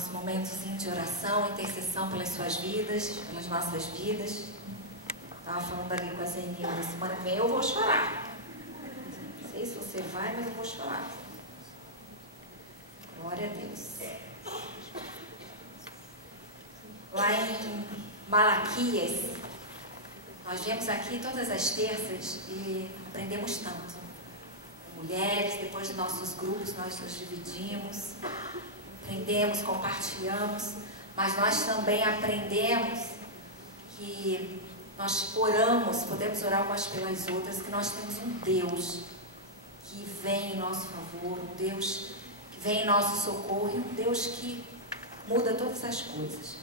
nosso momentozinho de oração, intercessão pelas suas vidas, pelas nossas vidas. Estava falando ali com a Zenilda, semana que vem eu vou chorar. Não sei se você vai, mas eu vou chorar. Glória a Deus. Lá em Malaquias, nós viemos aqui todas as terças e aprendemos tanto. Mulheres, depois de nossos grupos, nós nos dividimos, aprendemos, compartilhamos, mas nós também aprendemos que nós oramos, podemos orar umas pelas outras, que nós temos um Deus que vem em nosso favor, um Deus que vem em nosso socorro e um Deus que muda todas as coisas.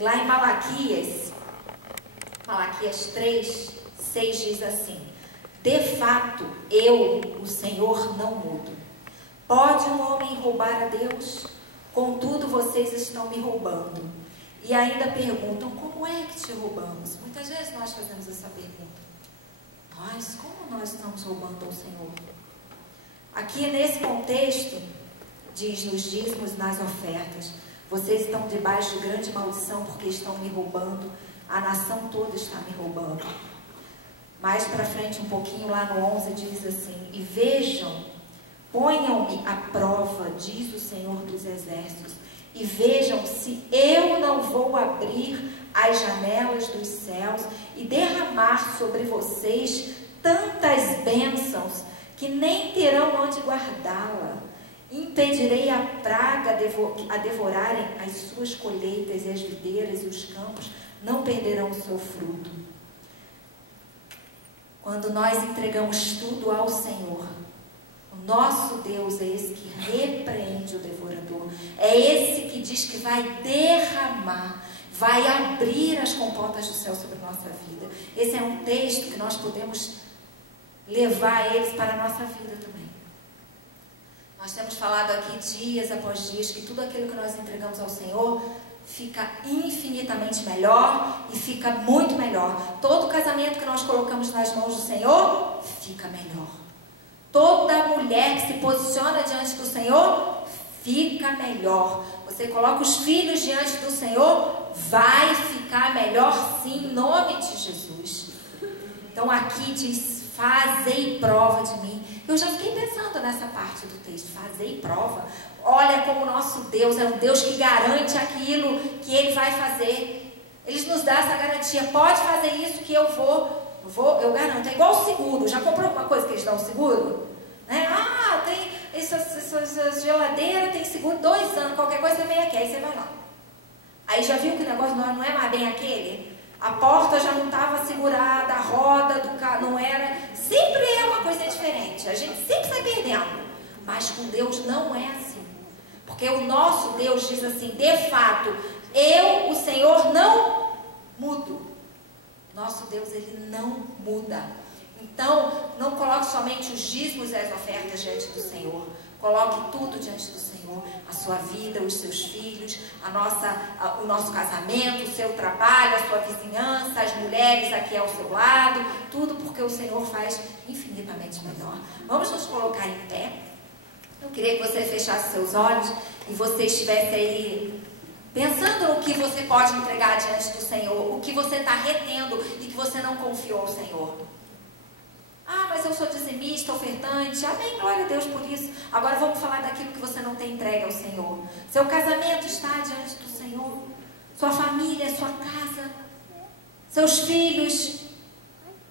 Lá em Malaquias 3, 6 diz assim: de fato, eu, o Senhor, não mudo. Pode um homem roubar a Deus? Contudo, vocês estão me roubando. E ainda perguntam, como é que te roubamos? Muitas vezes nós fazemos essa pergunta. Como nós estamos roubando ao Senhor? Aqui nesse contexto, diz nos dízimos, nas ofertas, vocês estão debaixo de grande maldição porque estão me roubando. A nação toda está me roubando. Mais para frente um pouquinho, lá no 11, diz assim: e vejam, ponham-me à prova, diz o Senhor dos Exércitos, e vejam se eu não vou abrir as janelas dos céus e derramar sobre vocês tantas bênçãos que nem terão onde guardá-la. Impedirei a praga a devorarem as suas colheitas, e as videiras e os campos não perderão o seu fruto. Quando nós entregamos tudo ao Senhor, o nosso Deus é esse que repreende o devorador, é esse que diz que vai derramar, vai abrir as comportas do céu sobre a nossa vida. Esse é um texto que nós podemos levar eles para a nossa vida também. Nós temos falado aqui dias após dias que tudo aquilo que nós entregamos ao Senhor fica infinitamente melhor e fica muito melhor. Todo casamento que nós colocamos nas mãos do Senhor fica melhor. Toda mulher que se posiciona diante do Senhor fica melhor. Você coloca os filhos diante do Senhor, vai ficar melhor sim, em nome de Jesus. Então aqui diz: fazei prova de mim. Eu já fiquei pensando nessa parte do texto, fazei prova. Olha como o nosso Deus é um Deus que garante aquilo que Ele vai fazer. Ele nos dá essa garantia: pode fazer isso que eu garanto. É igual o seguro. Já comprou alguma coisa que eles dão seguro? Né? Tem essa geladeira, tem seguro 2 anos, qualquer coisa você vem aqui, aí você vai lá. Aí já viu que o negócio não é mais bem aquele? A porta já não estava segurada, a roda do carro não era. Sempre é uma coisa diferente. A gente sempre sai perdendo. Mas com Deus não é assim. Porque o nosso Deus diz assim: de fato, eu, o Senhor, não mudo. Nosso Deus, Ele não muda. Então, não coloque somente os dízimos e as ofertas diante do Senhor. Coloque tudo diante do Senhor. A sua vida, os seus filhos, o nosso casamento, o seu trabalho, a sua vizinhança, as mulheres aqui ao seu lado. Tudo porque o Senhor faz infinitamente melhor. Vamos nos colocar em pé. Eu queria que você fechasse seus olhos e você estivesse aí pensando no que você pode entregar diante do Senhor, o que você está retendo e que você não confiou ao Senhor. Mas eu sou dizimista, ofertante. Amém, glória a Deus por isso. Agora vamos falar daquilo que você não tem entregue ao Senhor. Seu casamento está diante do Senhor, sua família, sua casa, seus filhos.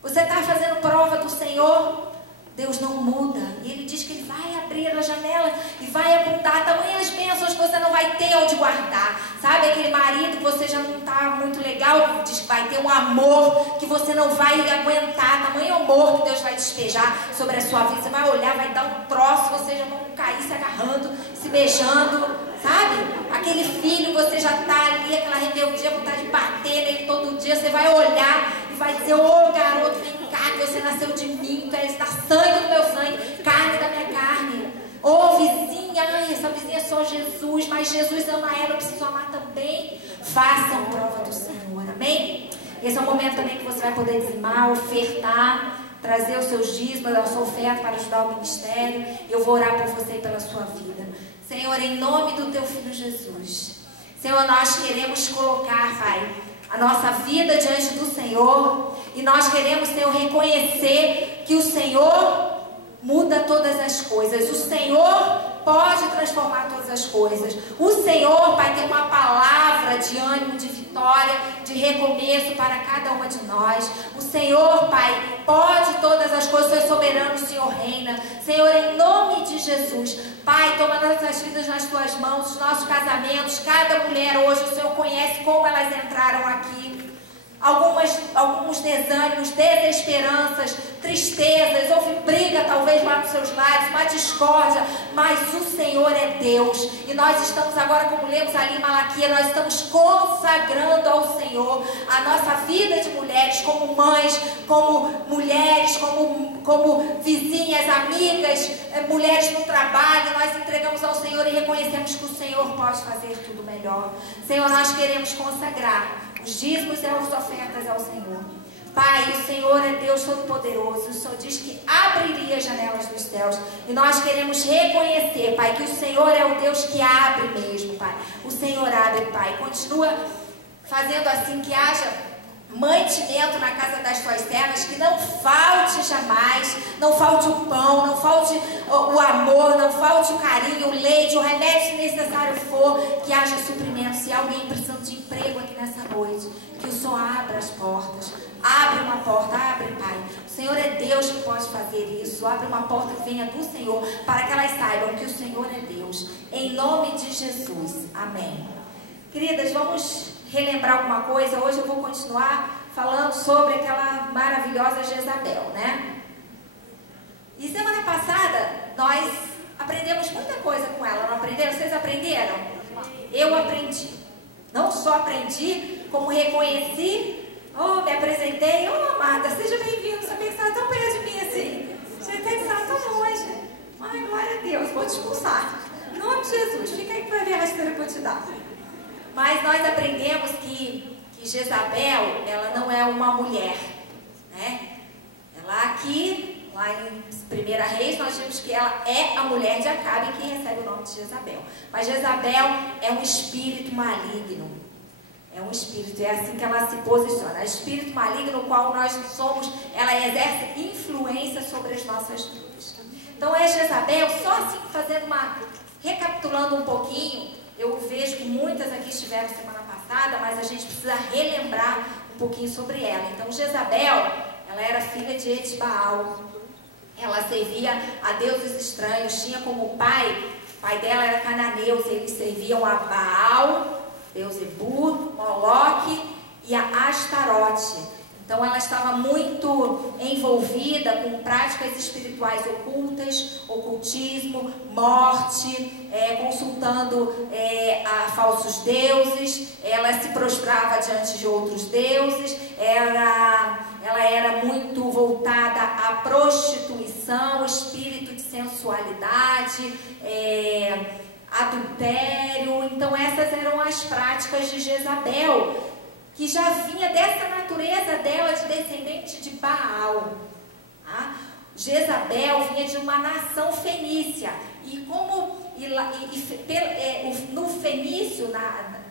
Você está fazendo prova do Senhor. Deus não muda, e Ele diz que Ele vai abrir a janela e vai apontar tamanhas bênçãos que você não vai ter onde guardar. Sabe aquele marido que você já não está muito legal, diz que vai ter um amor que você não vai aguentar, tamanho amor que Deus vai despejar sobre a sua vida. Você vai olhar, vai dar um troço, vocês já vão cair se agarrando, se beijando, sabe? Aquele filho, você já está ali, aquela rebeldia, vontade de bater nele todo dia, você vai olhar e vai dizer: ô garoto, vem cá, que você nasceu de mim, tu és da sangue do meu sangue, carne da minha carne. Ô vizinha, essa vizinha é só Jesus, mas Jesus ama ela, eu preciso amar também. Façam prova do Senhor, amém? Esse é o momento também que você vai poder dizimar, ofertar, trazer os seus dízimos, a sua oferta para ajudar o ministério. Eu vou orar por você e pela sua vida. Senhor, em nome do teu Filho Jesus, Senhor, nós queremos colocar, Pai, a nossa vida diante do Senhor, e nós queremos, Senhor, reconhecer que o Senhor muda todas as coisas. O Senhor pode transformar todas as coisas. O Senhor, Pai, tem uma palavra de ânimo, de vitória, de recomeço para cada uma de nós. O Senhor, Pai, pode todas as coisas. O Senhor é soberano, o Senhor reina. Senhor, em nome de Jesus, Pai, toma nossas vidas nas tuas mãos, os nossos casamentos. Cada mulher hoje, o Senhor conhece como elas entraram aqui. Alguns desânimos, desesperanças, tristezas, houve briga talvez lá nos seus lares, uma discórdia, mas o Senhor é Deus, e nós estamos agora, como lemos ali em Malaquias, nós estamos consagrando ao Senhor a nossa vida de mulheres, como mães, como mulheres, como vizinhas, amigas, mulheres no trabalho. Nós entregamos ao Senhor e reconhecemos que o Senhor pode fazer tudo melhor. Senhor, nós queremos consagrar os dízimos e as ofertas ao Senhor. Pai, o Senhor é Deus Todo-Poderoso. O Senhor diz que abriria as janelas dos céus. E nós queremos reconhecer, Pai, que o Senhor é o Deus que abre mesmo, Pai. O Senhor abre, Pai. Continua fazendo assim que haja mantimento na casa das tuas servas, que não falte jamais, não falte o pão, não falte o amor, não falte o carinho, o leite, o remédio se necessário for, que haja suprimento. Se alguém precisando de emprego aqui nessa noite, que o Senhor abra as portas, abre uma porta, abre, Pai. O Senhor é Deus que pode fazer isso. Abre uma porta que venha do Senhor, para que elas saibam que o Senhor é Deus, em nome de Jesus, amém. Queridas, vamos relembrar alguma coisa. Hoje eu vou continuar falando sobre aquela maravilhosa Jezabel, né? E semana passada nós aprendemos muita coisa com ela, não aprenderam? Vocês aprenderam? Eu aprendi. Não só aprendi, como reconheci. Oh, me apresentei. Oh, amada, seja bem-vindo. Sabia que você estava tão perto de mim assim. Você tem que estar tão longe. Ai, glória a Deus, vou te expulsar. Em nome de Jesus, fica aí que vai ver a rasteira que eu vou te dar. Mas nós aprendemos que Jezabel, ela não é uma mulher, né? Ela aqui, lá em 1 Reis, nós vimos que ela é a mulher de Acabe, que recebe o nome de Jezabel. Mas Jezabel é um espírito maligno. É um espírito, é assim que ela se posiciona. É um espírito maligno no qual nós somos, ela exerce influência sobre as nossas vidas. Então é Jezabel, só assim recapitulando um pouquinho. Eu vejo que muitas aqui estiveram semana passada, mas a gente precisa relembrar um pouquinho sobre ela. Então, Jezabel, ela era filha de Etbaal. Ela servia a deuses estranhos, tinha como pai, o pai dela era cananeu, eles serviam a Baal, Beelzebub, Moloque e a Astarote. Então ela estava muito envolvida com práticas espirituais ocultas, ocultismo, morte, consultando a falsos deuses. Ela se prostrava diante de outros deuses. Ela era muito voltada à prostituição, espírito de sensualidade, adultério. Então essas eram as práticas de Jezabel, que já vinha dessa natureza dela de descendente de Baal. Tá? Jezabel vinha de uma nação fenícia. E no fenício,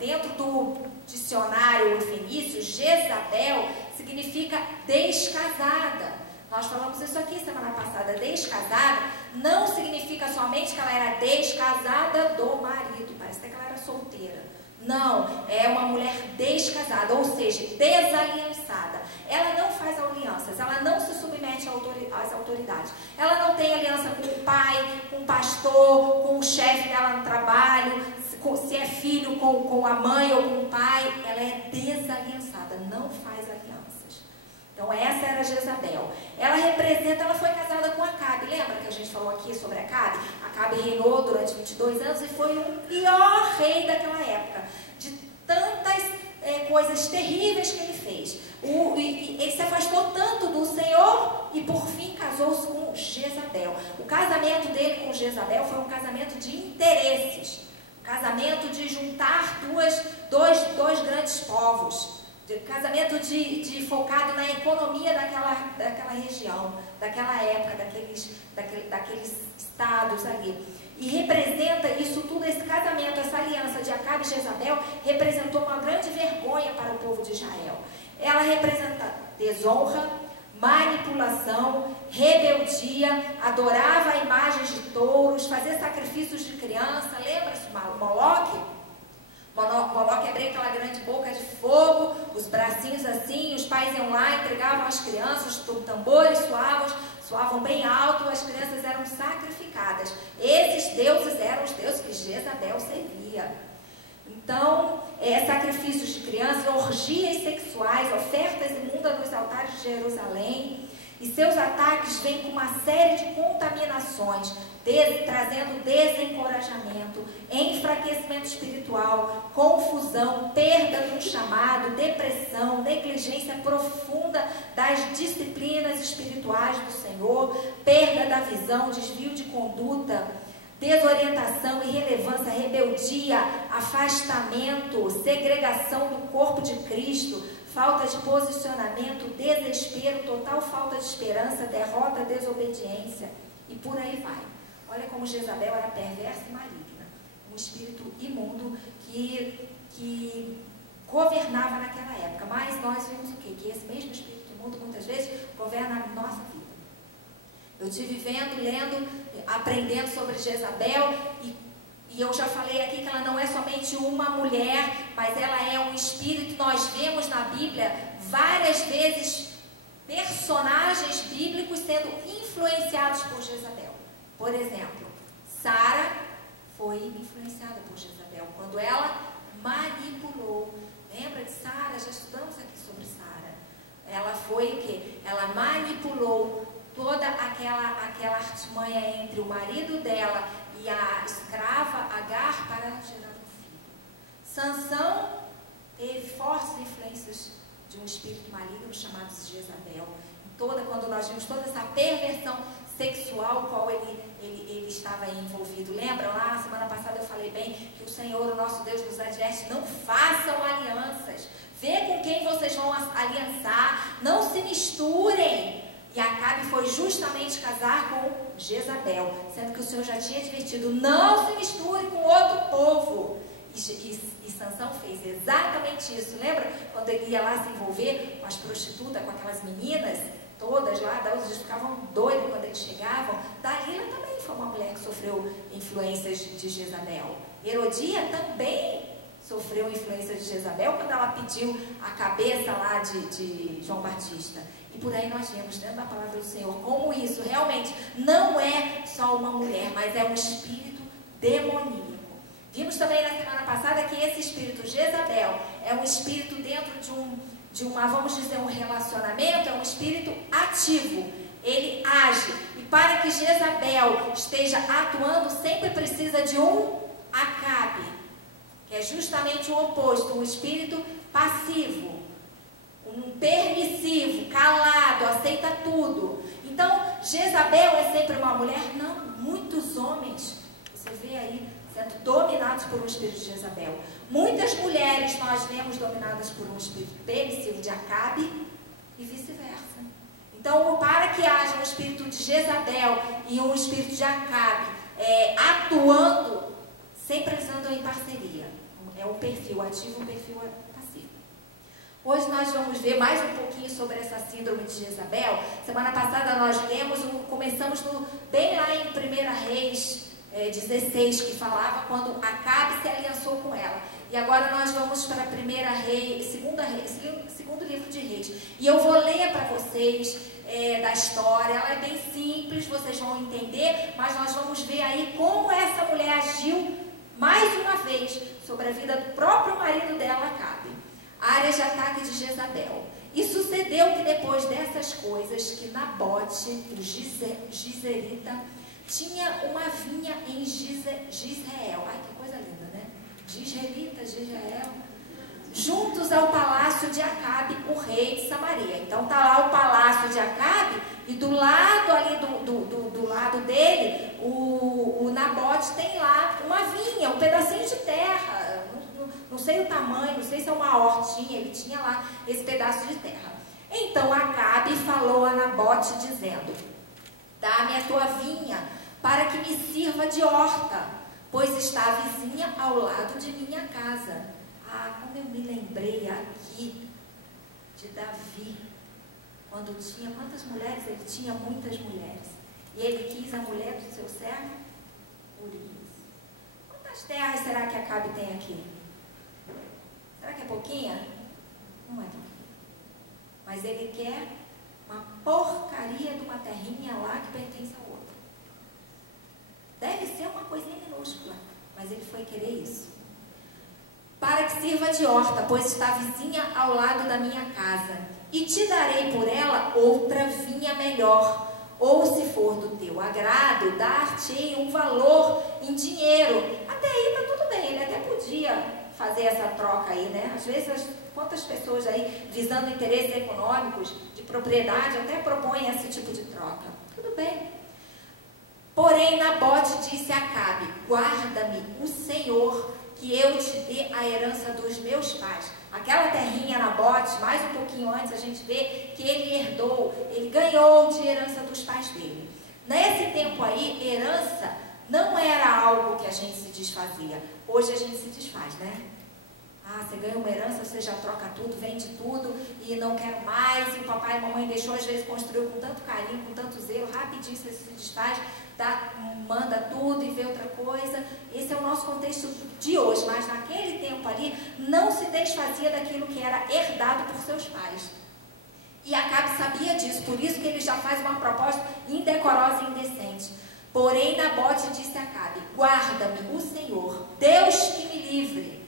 dentro do dicionário fenício, Jezabel significa descasada. Nós falamos isso aqui semana passada. Descasada não significa somente que ela era descasada do marido. Parece até que ela era solteira. Não, é uma mulher descasada, ou seja, desaliançada. Ela não faz alianças, ela não se submete às autoridades. Ela não tem aliança com o pai, com o pastor, com o chefe dela no trabalho, se é filho com a mãe ou com o pai. Ela é desaliançada, não faz alianças. Então essa era Jezabel. Ela foi casada com Acabe. Lembra que a gente falou aqui sobre Acabe? Acabe reinou durante 22 anos e foi o pior rei daquela época. De tantas coisas terríveis que ele fez. Ele se afastou tanto do Senhor e por fim casou-se com Jezabel. O casamento dele com Jezabel foi um casamento de interesses. Um casamento de juntar dois grandes povos. casamento focado na economia daquela região, daquela época, daqueles estados ali. E representa isso tudo, esse casamento, essa aliança de Acabe e Jezabel, representou uma grande vergonha para o povo de Israel. Ela representa desonra, manipulação, rebeldia, adorava imagens de touros, fazia sacrifícios de criança. Lembra-se do Moloque? Moloque abria aquela grande boca de fogo, os bracinhos assim, os pais iam lá, entregavam as crianças, os tambores soavam bem alto, as crianças eram sacrificadas. Esses deuses eram os deuses que Jezabel servia. Então, sacrifícios de crianças, orgias sexuais, ofertas imundas nos altares de Jerusalém. E seus ataques vêm com uma série de contaminações, trazendo desencorajamento, enfraquecimento espiritual, confusão, perda do chamado, depressão, negligência profunda das disciplinas espirituais do Senhor, perda da visão, desvio de conduta, desorientação, irrelevância, rebeldia, afastamento, segregação do corpo de Cristo, falta de posicionamento, desespero, total falta de esperança, derrota, desobediência e por aí vai. Olha como Jezabel era perversa e maligna, um espírito imundo que governava naquela época. Mas nós vimos o quê? Que esse mesmo espírito imundo muitas vezes governa a nossa vida. Eu estive vendo, lendo, aprendendo sobre Jezabel e eu já falei aqui que ela não é somente uma mulher, mas ela é um espírito. Nós vemos na Bíblia várias vezes personagens bíblicos sendo influenciados por Jezabel. Por exemplo, Sara foi influenciada por Jezabel quando ela manipulou. Lembra de Sara? Já estudamos aqui sobre Sara. Ela foi o quê? Ela manipulou toda aquela artimanha entre o marido dela e a escrava Agar para gerar um filho. Sansão teve fortes influências de um espírito maligno chamado Jezabel. Quando nós vimos toda essa perversão sexual qual ele estava envolvido. Lembra lá, na semana passada eu falei bem que o Senhor, o nosso Deus, nos adverte: não façam alianças. Vê com quem vocês vão aliançar. Não se misturem. E Acabe foi justamente casar com Jezabel, sendo que o Senhor já tinha advertido: não se misture com outro povo. E Sansão fez exatamente isso. Lembra quando ele ia lá se envolver com as prostitutas, com aquelas meninas todas lá, eles ficavam doidos quando eles chegavam. Dalila também foi uma mulher que sofreu influências de Jezabel. Herodia também sofreu influência de Jezabel quando ela pediu a cabeça lá de João Batista. E por aí nós vemos dentro da palavra do Senhor como isso realmente não é só uma mulher, mas é um espírito demoníaco. Vimos também na semana passada que esse espírito Jezabel é um espírito dentro de uma, vamos dizer, um relacionamento, é um espírito ativo. Ele age. E para que Jezabel esteja atuando, sempre precisa de um Acabe, que é justamente o oposto, um espírito passivo, um permissivo, calado, aceita tudo. Então, Jezabel é sempre uma mulher? Não, muitos homens, você vê aí, sendo dominados por um espírito de Jezabel. Muitas mulheres nós vemos dominadas por um espírito permissivo de Acabe e vice-versa. Então, para que haja um espírito de Jezabel e um espírito de Acabe atuando, sempre eles andam em parceria. É um perfil ativo e um perfil passivo. Hoje nós vamos ver mais um pouquinho sobre essa síndrome de Jezabel. Semana passada nós começamos bem lá em 1 Reis 16, que falava quando Acabe se aliançou com ela. E agora nós vamos para segundo livro de Reis. E eu vou ler para vocês da história. Ela é bem simples, vocês vão entender, mas nós vamos ver aí como essa mulher agiu mais uma vez sobre a vida do próprio marido dela, Acabe. Área de ataque de Jezabel. E sucedeu que depois dessas coisas, que Nabote, o Jizerita, tinha uma vinha em Jizreel. Ai, que coisa linda, né? Jizreel. Juntos ao palácio de Acabe, o rei de Samaria. Então tá lá o palácio de Acabe e do lado ali, do lado dele, o Nabote tem lá uma vinha, um pedacinho de terra. não sei o tamanho, não sei se é uma hortinha, ele tinha lá esse pedaço de terra. Então Acabe falou a Nabote dizendo: dá-me a tua vinha para que me sirva de horta, pois está vizinha ao lado de minha casa. Ah, como eu me lembrei aqui de Davi, quando tinha, quantas mulheres? Ele tinha muitas mulheres. E ele quis a mulher do seu servo Urias. Quantas terras será que Acabe tem aqui? Será que é pouquinha? Não é pouquinha. Mas ele quer uma porcaria de uma terrinha lá que pertence ao outro. Deve ser uma coisinha minúscula, mas ele foi querer isso. Para que sirva de horta, pois está vizinha ao lado da minha casa. E te darei por ela outra vinha melhor. Ou, se for do teu agrado, dar-te um valor em dinheiro. Até aí está tudo bem, ele até podia fazer essa troca aí, né? Às vezes, quantas pessoas aí, visando interesses econômicos, de propriedade, até propõem esse tipo de troca. Tudo bem. Porém, Nabote disse a Acabe: guarda-me o Senhor, que eu te dê a herança dos meus pais. Aquela terrinha Nabote, mais um pouquinho antes, a gente vê que ele herdou, ele ganhou de herança dos pais dele. Nesse tempo aí, herança não era algo que a gente se desfazia. Hoje a gente se desfaz, né? Ah, você ganha uma herança, você já troca tudo, vende tudo e não quero mais. E o papai e a mamãe deixou, às vezes construiu com tanto carinho, com tanto zelo, rapidinho você se desfaz, manda tudo e vê outra coisa. Esse é o nosso contexto de hoje, mas naquele tempo ali não se desfazia daquilo que era herdado por seus pais. E Acabe sabia disso, por isso que ele já faz uma proposta indecorosa e indecente. Porém, Nabote disse a Acabe: guarda-me o Senhor, Deus que me livre,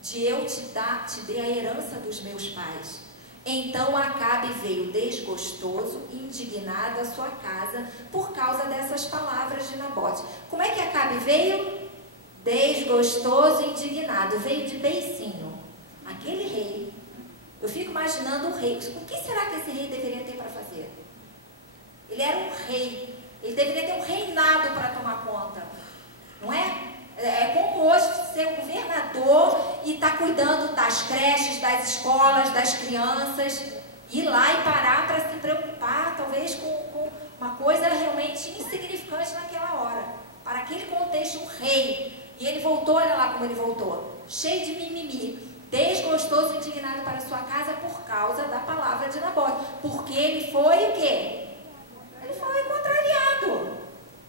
de eu te dê a herança dos meus pais. Então Acabe veio desgostoso e indignado à sua casa por causa dessas palavras de Nabote. Como é que Acabe veio? Desgostoso e indignado. Veio de beicinho. Aquele rei. Eu fico imaginando o rei. O que será que esse rei deveria ter para fazer? Ele era um rei. Ele deveria ter um reinado para tomar conta. Não é? É como hoje ser um governador e estar cuidando das creches, das escolas, das crianças, ir lá e parar para se preocupar, talvez com uma coisa realmente insignificante naquela hora. Para aquele contexto, um rei. E ele voltou, olha lá como ele voltou, cheio de mimimi, desgostoso e indignado para sua casa por causa da palavra de Nabote. Porque ele foi o quê? Ele foi contrariado.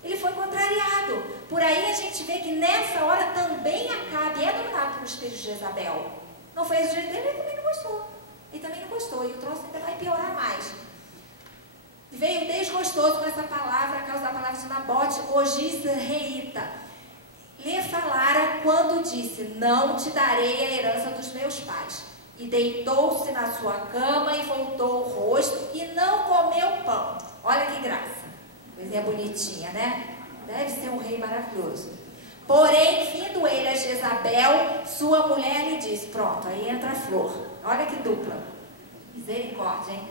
Ele foi contrariado. Por aí a gente vê que nessa hora também Acabe é dominado pelo espírito de Jezabel. Não foi esse jeito dele, ele também não gostou. Ele também não gostou. E o troço ainda vai piorar mais. Veio desgostoso com essa palavra, a causa da palavra de Nabote, o Jizreíta. Lhe falara quando disse: não te darei a herança dos meus pais. E deitou-se na sua cama e voltou o rosto e não comeu pão. Olha que graça. Coisinha bonitinha, né? Deve ser um rei maravilhoso. Porém, vindo ele a Jezabel, sua mulher lhe disse: pronto, aí entra a flor. Olha que dupla. Misericórdia, hein?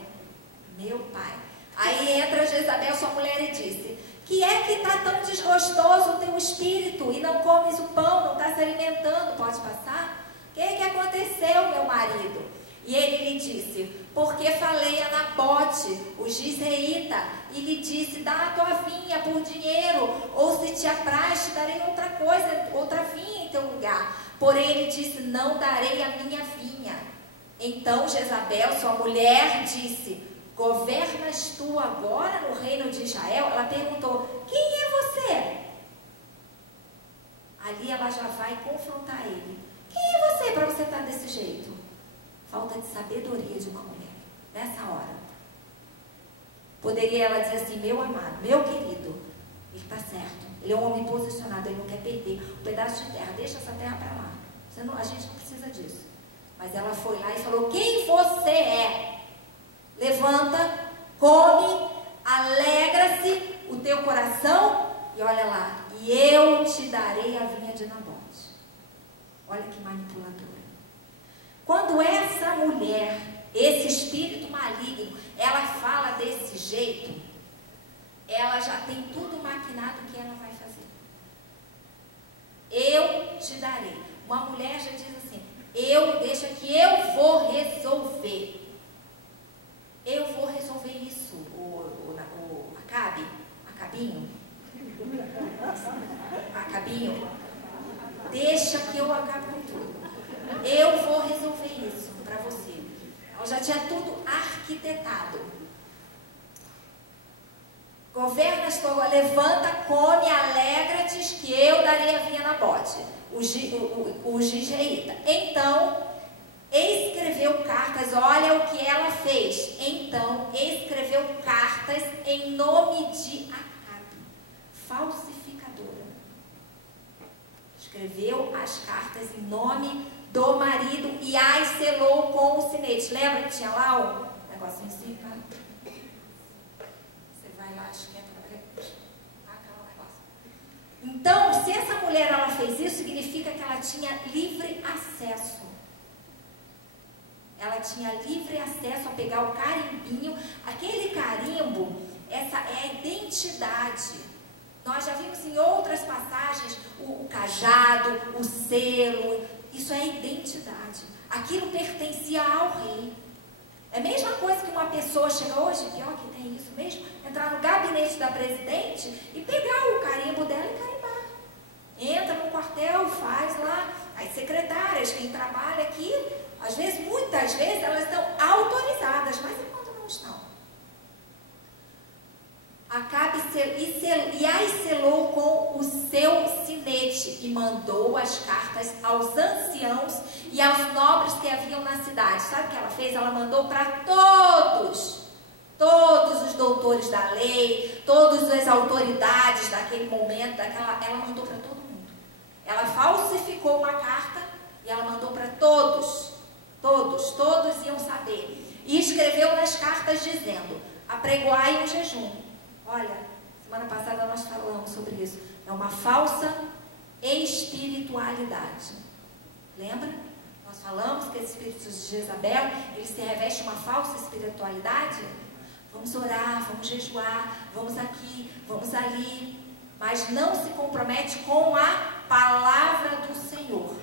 Meu pai. Aí entra Jezabel, sua mulher, e disse: que é que está tão desgostoso o teu espírito e não comes o pão, não está se alimentando? Pode passar? O que aconteceu, meu marido? E ele lhe disse: porque falei a Nabote, o Jizreíta, e lhe disse: dá a tua vinha por dinheiro, ou se te apraz, te darei outra coisa, outra vinha em teu lugar. Porém ele disse: não darei a minha vinha. Então Jezabel, sua mulher, disse: governas tu agora no reino de Israel? Ela perguntou: quem é você? Ali ela já vai confrontar ele. Quem é você para você estar desse jeito? Falta de sabedoria de uma mulher, nessa hora. Poderia ela dizer assim: meu amado, meu querido, ele está certo, ele é um homem posicionado, ele não quer perder um pedaço de terra, deixa essa terra para lá. A gente não precisa disso. Mas ela foi lá e falou: quem você é? Levanta, come, alegra-se o teu coração, e olha lá, e eu te darei a vinha de Nabote. Olha que manipuladora. Quando essa mulher, esse espírito maligno, ela fala desse jeito, ela já tem tudo maquinado que ela vai fazer. Eu te darei. Uma mulher já diz assim: Deixa que eu vou resolver. Eu vou resolver isso. Acabinho. Deixa que eu acabo com tudo. Eu vou resolver isso para você. Eu já tinha tudo arquitetado. Governa, levanta, come, alegra-te, que eu darei a vinha na bote. O gigeíta. Então, escreveu cartas, olha o que ela fez. Então, escreveu cartas em nome de Acabe, falsificadora. Escreveu as cartas em nome do marido e as selou com o sinete. Lembra que tinha lá o negocinho assim, tá? Você vai lá, esquenta, aquela negócio. Então, se essa mulher ela fez isso, significa que ela tinha livre acesso. Ela tinha livre acesso a pegar o carimbinho. Aquele carimbo, essa é a identidade. Nós já vimos em outras passagens o cajado, o selo. Isso é identidade. Aquilo pertencia ao rei. É a mesma coisa que uma pessoa chega hoje, pior que tem isso mesmo, entrar no gabinete da presidente e pegar o carimbo dela e carimbar. Entra no quartel, faz lá. As secretárias, quem trabalha aqui, às vezes, muitas vezes, elas estão autorizadas, mas enquanto não estão. Acabe e as selou com o seu sinete e mandou as cartas aos anciãos e aos nobres que haviam na cidade. Sabe o que ela fez? Ela mandou para todos os doutores da lei, todas as autoridades daquele momento, ela mandou para todo mundo. Ela falsificou uma carta e ela mandou para todos iam saber. E escreveu nas cartas dizendo: apregoai um jejum. Olha, semana passada nós falamos sobre isso. É uma falsa espiritualidade. Lembra? Nós falamos que esse espírito de Jezabel, ele se reveste uma falsa espiritualidade. Vamos orar, vamos jejuar, vamos aqui, vamos ali. Mas não se compromete com a palavra do Senhor.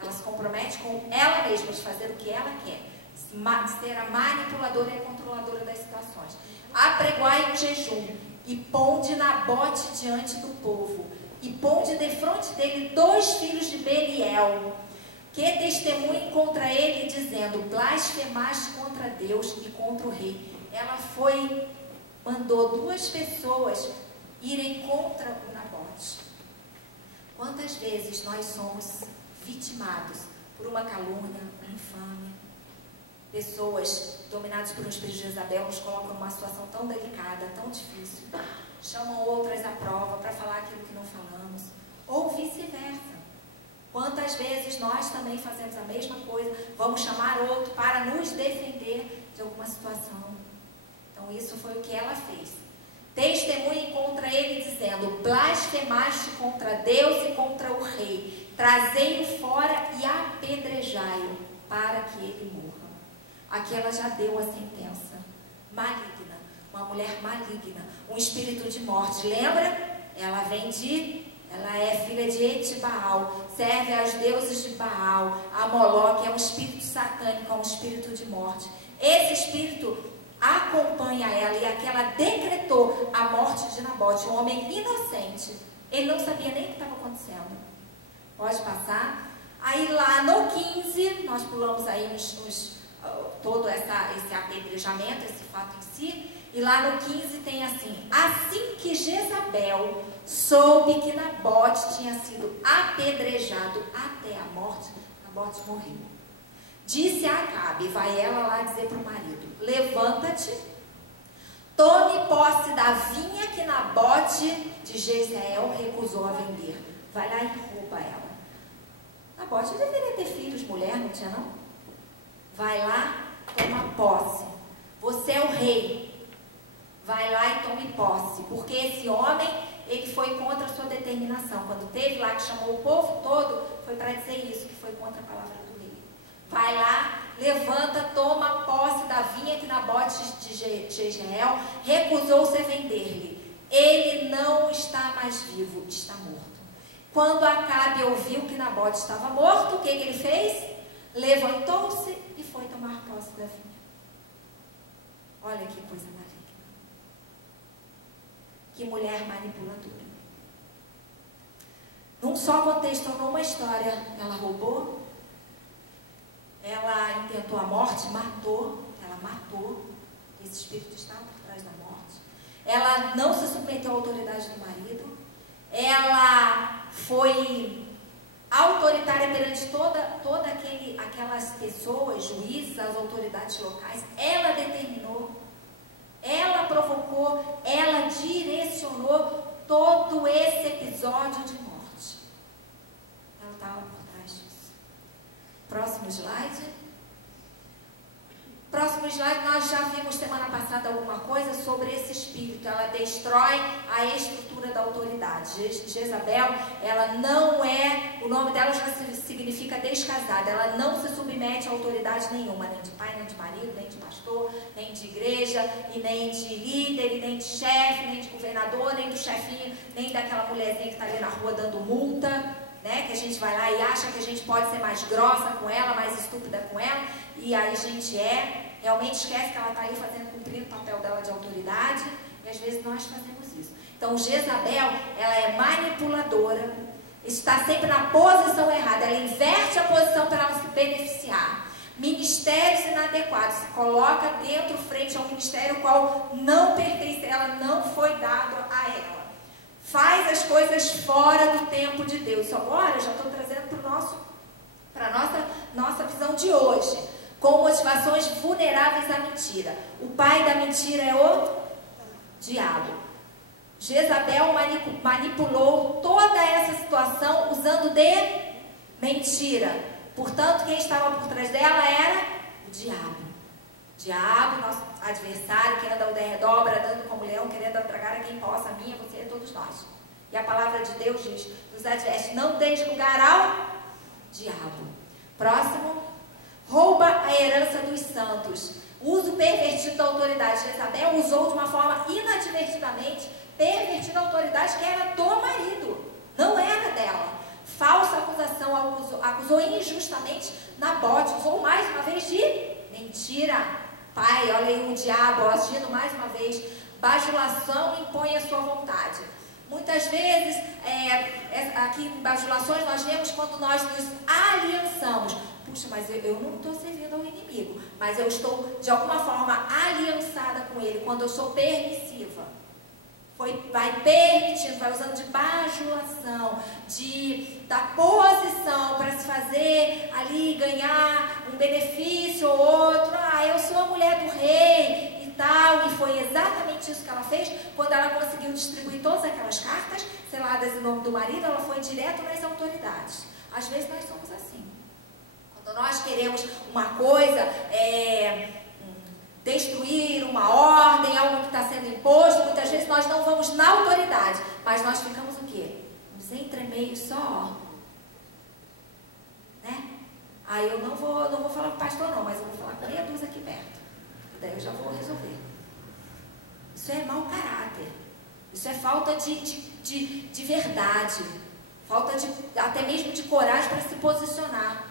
Ela se compromete com ela mesma, de fazer o que ela quer. De ser a manipuladora e a controladora das situações. Apregoai um jejum, e ponde Nabote diante do povo, e ponde defronte dele 2 filhos de Beliel, que testemunhem contra ele, dizendo: blasfemaste contra Deus e contra o rei. Ela mandou 2 pessoas irem contra o Nabote. Quantas vezes nós somos vitimados por uma calúnia, uma infâmia? Pessoas dominadas por um espírito de Jezabel nos colocam numa situação tão delicada, tão difícil. Chamam outras à prova para falar aquilo que não falamos. Ou vice-versa. Quantas vezes nós também fazemos a mesma coisa, vamos chamar outro para nos defender de alguma situação. Então isso foi o que ela fez. Testemunhem contra ele, dizendo: blasfemaste contra Deus e contra o rei. Trazei-o fora e apedrejai-o, para que ele morra. Aqui ela já deu a sentença. Maligna, uma mulher maligna, um espírito de morte. Lembra? Ela é filha de Etibaal, serve aos deuses de Baal. A Moloque é um espírito satânico, é um espírito de morte. Esse espírito acompanha ela, e aqui ela decretou a morte de Nabote, um homem inocente. Ele não sabia nem o que estava acontecendo. Pode passar. Aí lá no 15, nós pulamos aí todo esse apedrejamento, esse fato em si. E lá no 15 tem assim: assim que Jezabel soube que Nabote tinha sido apedrejado até a morte, Nabote morreu. Disse a Acabe, vai ela lá dizer para o marido: levanta-te, tome posse da vinha que Nabote de Jezreel recusou a vender. Vai lá e rouba ela. Nabote deveria ter filhos, mulher, não tinha não? Vai lá, toma posse. Você é o rei. Vai lá e tome posse. Porque esse homem, ele foi contra a sua determinação. Quando teve lá que chamou o povo todo, foi para dizer isso, que foi contra a palavra do rei. Vai lá, levanta, toma posse da vinha que Nabote de Jezreel recusou-se a vender-lhe. Ele não está mais vivo, está morto. Quando Acabe ouviu que Nabote estava morto, o que ele fez? Levantou-se e foi tomar posse da vinha. Olha que coisa maligna. Que mulher manipuladora. Num só contexto, numa história, ela roubou, ela intentou a morte, ela matou, esse espírito estava por trás da morte. Ela não se submeteu à autoridade do marido, ela foi autoritária perante aquelas pessoas, juízes, as autoridades locais. Ela determinou, ela provocou, ela direcionou todo esse episódio de morte. Ela estava por trás disso. Próximo slide. Próximo slide, nós já vimos semana passada alguma coisa sobre esse espírito. Ela destrói a estrutura da autoridade. Jezabel, ela não é, o nome dela já significa descasada. Ela não se submete a autoridade nenhuma, nem de pai, nem de marido, nem de pastor, nem de igreja, e nem de líder, e nem de chefe, nem de governador, nem do chefinho, nem daquela mulherzinha que está ali na rua dando multa, né? Que a gente vai lá e acha que a gente pode ser mais grossa com ela, mais estúpida com ela, e aí a gente realmente esquece que ela está ali cumprindo o papel dela de autoridade, e às vezes nós fazemos isso. Então Jezabel, ela é manipuladora, está sempre na posição errada, ela inverte a posição para ela se beneficiar. Ministérios inadequados, se coloca dentro, frente ao ministério qual não pertence, ela não foi dado a ela. Faz as coisas fora do tempo de Deus. Isso agora eu já estou trazendo para a nossa visão de hoje, com motivações vulneráveis à mentira. O pai da mentira é o diabo. Jezabel manipulou toda essa situação usando de mentira. Portanto, quem estava por trás dela era o diabo. O diabo, nosso adversário, que anda ao derredor, bradando como leão, querendo tragar a quem possa, a mim, a você, a todos nós. E a palavra de Deus diz, nos adverte, não deis lugar ao diabo. Próximo. Rouba a herança dos santos. Uso pervertido da autoridade. Jezabel usou de uma forma inadvertidamente, pervertida a autoridade que era do marido, não era dela. Falsa acusação, acusou injustamente Nabote, usou mais uma vez de mentira. Pai, olha aí o diabo agindo mais uma vez. Bajulação impõe a sua vontade. Muitas vezes, aqui em bajulações, nós vemos quando nós nos aliançamos. Puxa, mas eu não estou servindo ao inimigo, mas eu estou, de alguma forma, aliançada com ele, quando eu sou permissiva. Vai permitindo, vai usando de bajulação, da posição para se fazer ali, ganhar um benefício ou outro. Eu sou a mulher do rei e tal. E foi exatamente isso que ela fez quando ela conseguiu distribuir todas aquelas cartas seladas em nome do marido. Ela foi direto nas autoridades. Às vezes nós somos assim. Quando nós queremos uma coisa, destruir uma ordem, algo que está sendo imposto, muitas vezes nós não vamos na autoridade, mas nós ficamos o quê? Uns entremeios só, né? Aí eu não vou falar com o pastor não, mas eu vou falar com meia dúzia aqui perto, daí eu já vou resolver. Isso é mau caráter, isso é falta de verdade, falta até mesmo de coragem para se posicionar.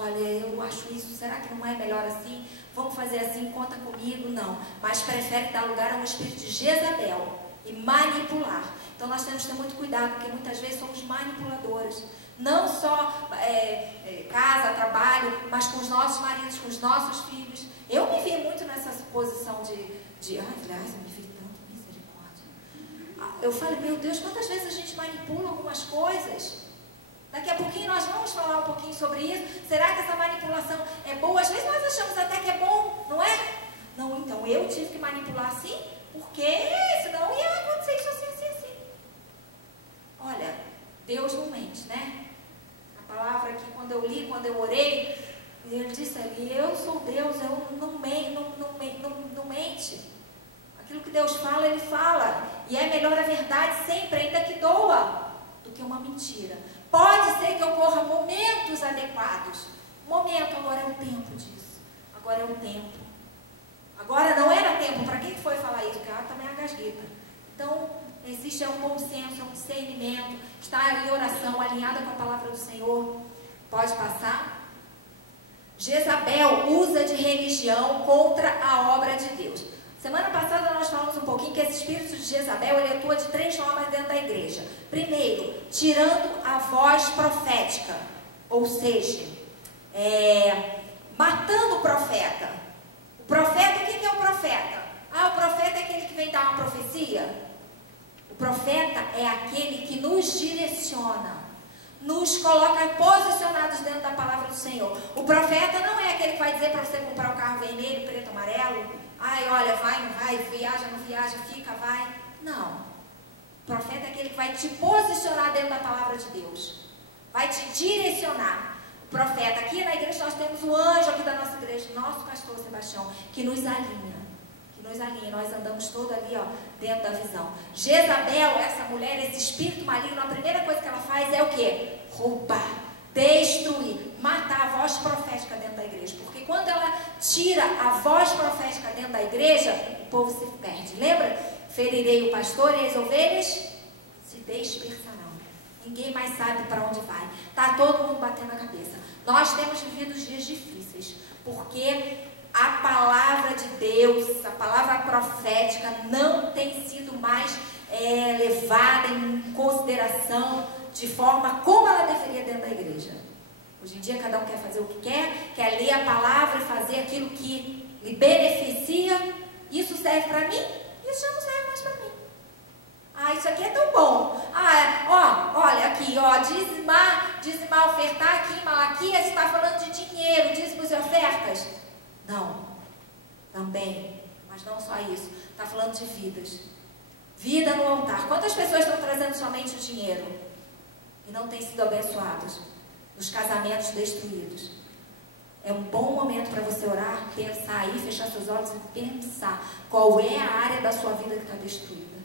Olha, eu acho isso, será que não é melhor assim? Vamos fazer assim, conta comigo? Não. Mas prefere dar lugar a um espírito de Jezabel e manipular. Então nós temos que ter muito cuidado, porque muitas vezes somos manipuladoras. Não só casa, trabalho, mas com os nossos maridos, com os nossos filhos. Eu me vi muito nessa posição aliás, eu me vi tanto, misericórdia. Eu falei, meu Deus, quantas vezes a gente manipula algumas coisas? Daqui a pouquinho nós vamos falar um pouquinho sobre isso. Será que essa manipulação é boa? Às vezes nós achamos até que é bom, não é? Não, então eu tive que manipular assim, porque senão ia acontecer isso assim. Olha, Deus não mente, né? A palavra aqui, quando eu li, quando eu orei, ele disse ali, eu sou Deus, eu não mente. Aquilo que Deus fala, Ele fala. E é melhor a verdade sempre, ainda que doa, do que uma mentira. Pode ser que ocorra momentos adequados. Momento, agora é o tempo disso. Agora é o tempo. Agora não era tempo. Para quem foi falar isso? Porque ela também é a gasgueta. Então, existe existe um bom senso, um discernimento, está em oração, alinhada com a palavra do Senhor. Pode passar? Jezabel usa de religião contra a obra de Deus. Semana passada nós falamos um pouquinho que esse espírito de Jezabel, ele atua de 3 formas dentro da igreja. Primeiro, tirando a voz profética, ou seja, matando o profeta. O profeta, o que é o profeta? O profeta é aquele que vem dar uma profecia. O profeta é aquele que nos direciona, nos coloca posicionados dentro da palavra do Senhor. O profeta não é aquele que vai dizer para você comprar um carro vermelho, preto, amarelo. Ai, olha, vai, não vai, viaja, não viaja, fica, vai. Não. O profeta é aquele que vai te posicionar dentro da palavra de Deus. Vai te direcionar. O profeta, aqui na igreja nós temos o anjo aqui da nossa igreja, nosso pastor Sebastião, que nos alinha. Nós andamos todo ali, ó, dentro da visão. Jezabel, essa mulher, esse espírito maligno, a primeira coisa que ela faz é o quê? Roubar, destruir, matar a voz profética dentro da igreja. Porque quando ela tira a voz profética dentro da igreja, o povo se perde. Lembra? Ferirei o pastor e as ovelhas se dispersarão. Ninguém mais sabe para onde vai. Está todo mundo batendo a cabeça. Nós temos vivido dias difíceis, porque a palavra de Deus, a palavra profética não tem sido mais levada em consideração de forma como ela deveria dentro da igreja. Hoje em dia cada um quer fazer o que quer ler a palavra e fazer aquilo que lhe beneficia. Isso serve para mim? Isso já não serve mais para mim. Isso aqui é tão bom. Olha aqui, dizimar, ofertar aqui em Malaquias está falando de dinheiro, dízimos e ofertas. Não, também, mas não só isso, está falando de vidas. Vida no altar. Quantas pessoas estão trazendo somente o dinheiro e não têm sido abençoadas? Os casamentos destruídos. É um bom momento para você orar, pensar aí, fechar seus olhos e pensar qual é a área da sua vida que está destruída.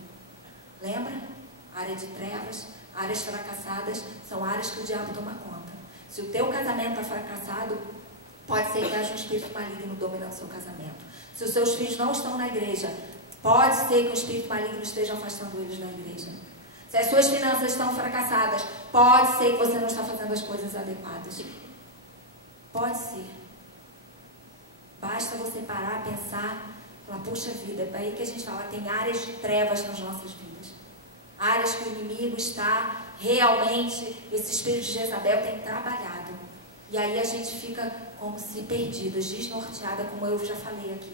Lembra? Área de trevas, áreas fracassadas, são áreas que o diabo toma conta. Se o teu casamento está fracassado, pode ser que haja um espírito maligno dominando seu casamento. Se os seus filhos não estão na igreja, pode ser que o espírito maligno esteja afastando eles da igreja. Se as suas finanças estão fracassadas, pode ser que você não está fazendo as coisas adequadas. Pode ser. Basta você parar, pensar, falar, puxa vida, é aí que a gente fala, tem áreas de trevas nas nossas vidas. Áreas que o inimigo está realmente, esse espírito de Jezabel tem trabalhado. E aí a gente fica como se perdidas, desnorteada, como eu já falei aqui.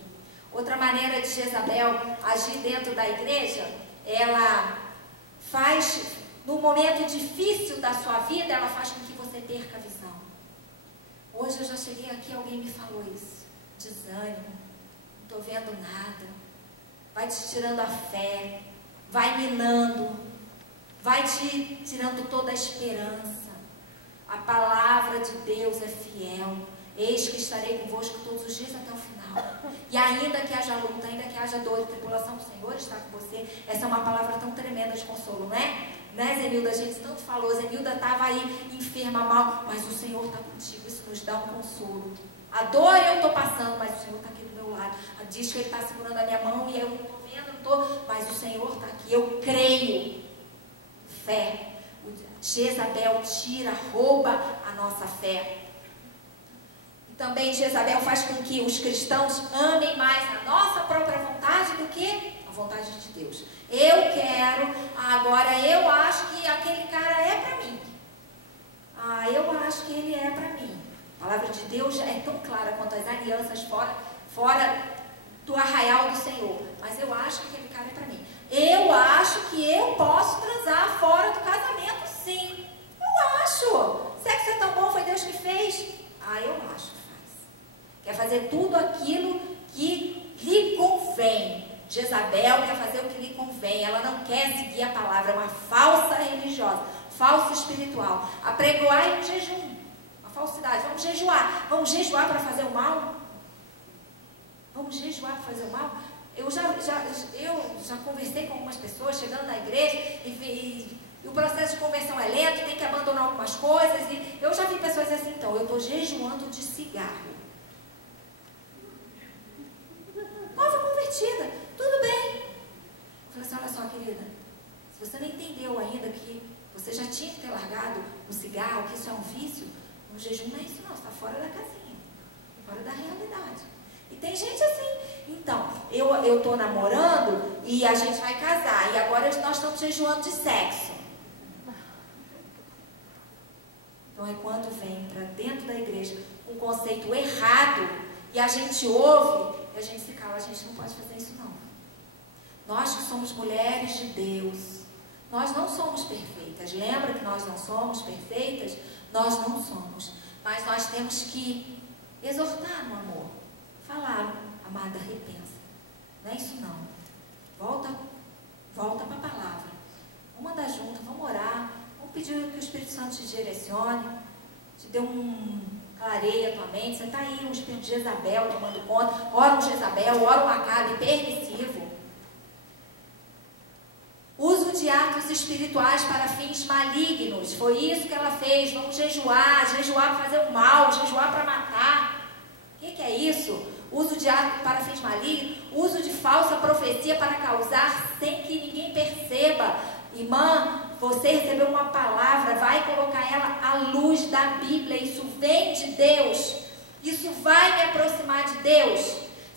Outra maneira de Jezabel agir dentro da igreja, ela faz, no momento difícil da sua vida, ela faz com que você perca a visão. Hoje eu já cheguei aqui, alguém me falou isso. Desânimo, não estou vendo nada. Vai te tirando a fé, vai minando, vai te tirando toda a esperança. A palavra de Deus é fiel. Eis que estarei convosco todos os dias até o final. E ainda que haja luta, ainda que haja dor e tribulação, o Senhor está com você. Essa é uma palavra tão tremenda de consolo, né? Né, Zenilda? A gente tanto falou. Zenilda estava aí enferma, mal, mas o Senhor está contigo. Isso nos dá um consolo. A dor eu estou passando, mas o Senhor está aqui do meu lado. Diz que Ele está segurando a minha mão e eu não estou vendo, não estou, mas o Senhor está aqui. Eu creio. Fé. Jezabel tira, rouba a nossa fé. E também Jezabel faz com que os cristãos amem mais a nossa própria vontade do que a vontade de Deus. Eu quero, agora eu acho que aquele cara é para mim. Eu acho que ele é para mim. A palavra de Deus já é tão clara quanto as alianças fora do arraial do Senhor. Mas eu acho que aquele cara é para mim. Eu acho que eu posso transar fora do casamento, sim. Eu acho. Sexo é tão bom, foi Deus que fez. Eu acho que faz. Quer fazer tudo aquilo que lhe convém. Jezabel quer fazer o que lhe convém. Ela não quer seguir a palavra. É uma falsa religiosa, falsa espiritual. Apregoar em jejum. Uma falsidade. Vamos jejuar. Vamos jejuar para fazer o mal? Vamos jejuar para fazer o mal? Eu já conversei com algumas pessoas chegando na igreja e o processo de conversão é lento, tem que abandonar algumas coisas. E eu já vi pessoas assim, então, eu estou jejuando de cigarro. Nova convertida, tudo bem. Eu falei assim, olha só, querida, Se você não entendeu ainda que você já tinha que ter largado o cigarro, que isso é um vício, no jejum não é isso não, você está fora da casinha, fora da realidade. E tem gente assim, então, eu estou namorando e a gente vai casar, e agora nós estamos jejuando de sexo. Então é quando vem para dentro da igreja um conceito errado, e a gente ouve, e a gente se cala, a gente não pode fazer isso não. Nós que somos mulheres de Deus, nós não somos perfeitas. Lembra que nós não somos perfeitas? Nós não somos. Mas nós temos que exortar no amor. Falar, amada, repensa. Não é isso não. Volta para a palavra. Vamos andar junto, vamos orar. Vamos pedir que o Espírito Santo te direcione, te dê clareia a tua mente. Você está aí, um espírito de Jezabel tomando conta. Ora um Jezabel, ora um Acabe permissivo. Uso de atos espirituais para fins malignos. Foi isso que ela fez. Vamos jejuar para fazer o mal, jejuar para matar. O que é isso? Uso de atos para fins malignos. Uso de falsa profecia para causar sem que ninguém perceba. Irmã, você recebeu uma palavra, vai colocar ela à luz da Bíblia. Isso vem de Deus. Isso vai me aproximar de Deus.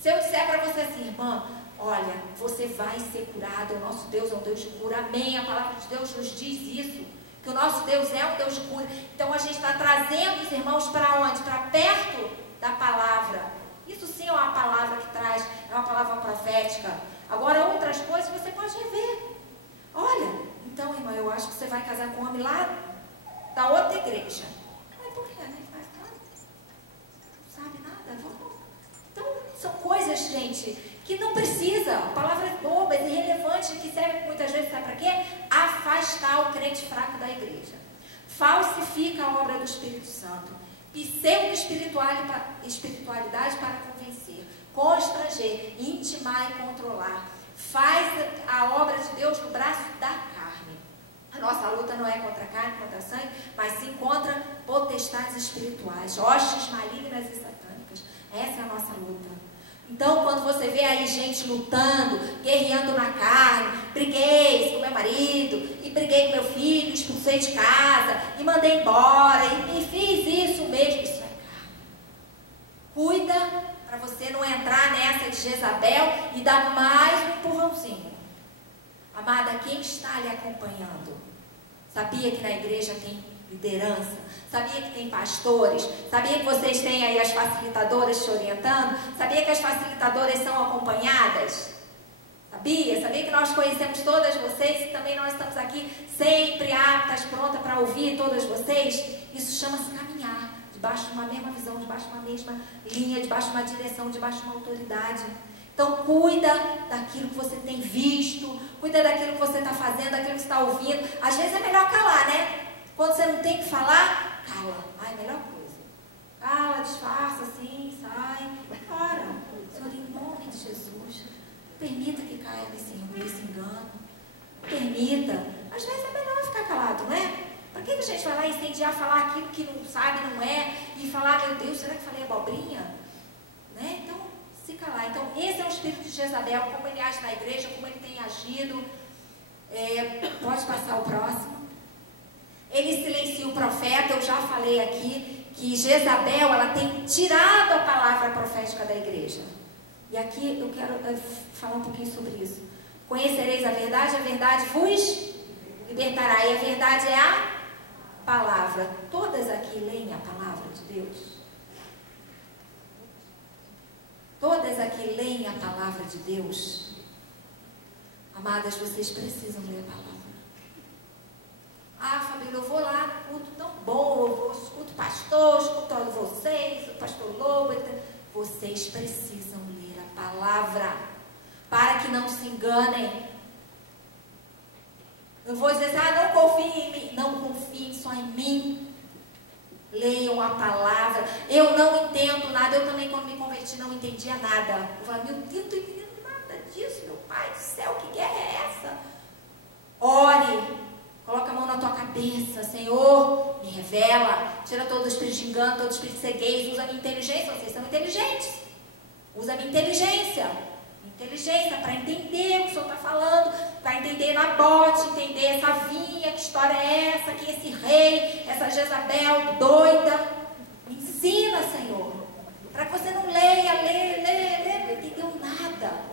Se eu disser para você assim, irmã, olha, você vai ser curado, o nosso Deus é um Deus de cura, amém, a palavra de Deus nos diz isso, que o nosso Deus é um Deus de cura. Então a gente está trazendo os irmãos para onde? Para perto da palavra. Isso sim é uma palavra que traz, é uma palavra profética. Agora outras coisas você pode rever. Olha, então irmã, eu acho que você vai casar com um homem lá da outra igreja. Mas por quê? Não sabe nada? Vamos. Então são coisas, gente, que não precisa, palavras bobas, irrelevantes, que servem muitas vezes, sabe para quê? Afastar o crente fraco da igreja. Falsifica a obra do Espírito Santo. Pseudo-espiritualidade para convencer, constranger, intimar e controlar. Faz a obra de Deus no braço da carne. A nossa luta não é contra a carne, contra a sangue, mas sim contra potestades espirituais, hostes malignas e satânicas. Essa é a nossa luta. Então, quando você vê aí gente lutando, guerreando na carne, briguei com meu marido, e briguei com meu filho, expulsei de casa, e mandei embora, e fiz isso mesmo, isso é carne. Cuida para você não entrar nessa de Jezabel e dar mais um empurrãozinho. Amada, quem está lhe acompanhando? Sabia que na igreja tem liderança? Sabia que tem pastores? Sabia que vocês têm aí as facilitadoras te orientando? Sabia que as facilitadoras são acompanhadas? Sabia? Sabia que nós conhecemos todas vocês e também nós estamos aqui sempre aptas, prontas para ouvir todas vocês? Isso chama-se caminhar, debaixo de uma mesma visão, debaixo de uma mesma linha, debaixo de uma direção, debaixo de uma autoridade. Então cuida daquilo que você tem visto, cuida daquilo que você está fazendo, daquilo que você está ouvindo. Às vezes é melhor calar, né? Quando você não tem que falar, cala. Ai, melhor coisa. Cala, disfarça assim, sai. Para. Senhor, em nome de Jesus, permita que caia nesse engano. Permita. Às vezes é melhor ficar calado, não é? Para que a gente vai lá incendiar, falar aquilo que não sabe, não é, e falar, meu Deus, será que falei abobrinha? Né? Então, se calar. Então, esse é o espírito de Jezabel, como ele age na igreja, como ele tem agido. Pode passar o próximo. Ele silencia o profeta. Eu já falei aqui que Jezabel, ela tem tirado a palavra profética da igreja. E aqui eu quero falar um pouquinho sobre isso. Conhecereis a verdade vos libertará. E a verdade é a palavra. Todas aqui leem a palavra de Deus? Todas aqui leem a palavra de Deus? Amadas, vocês precisam ler a palavra. Ah, Fabíola, eu vou lá no culto tão bom, eu vou, escuto o pastor, escuto todos vocês, o pastor Lobo. Vocês precisam ler a palavra, para que não se enganem. Eu vou dizer assim, não confie em mim. Não confiem só em mim. Leiam a palavra. Eu não entendo nada. Eu também, quando me converti, não entendia nada. Eu falei, meu Deus, não estou entendendo nada disso, meu Pai do céu, que guerra é essa? Ore. Coloca a mão na tua cabeça. Senhor, me revela. Tira todo o espírito de engano, todo o espírito de ceguez. Usa a minha inteligência. Vocês são inteligentes. Usa a minha inteligência. Inteligência para entender o que o Senhor está falando. para entender Nabote, entender essa vinha, que história é essa, que esse rei, essa Jezabel doida. Ensina, Senhor, para que você não leia, não entendeu nada.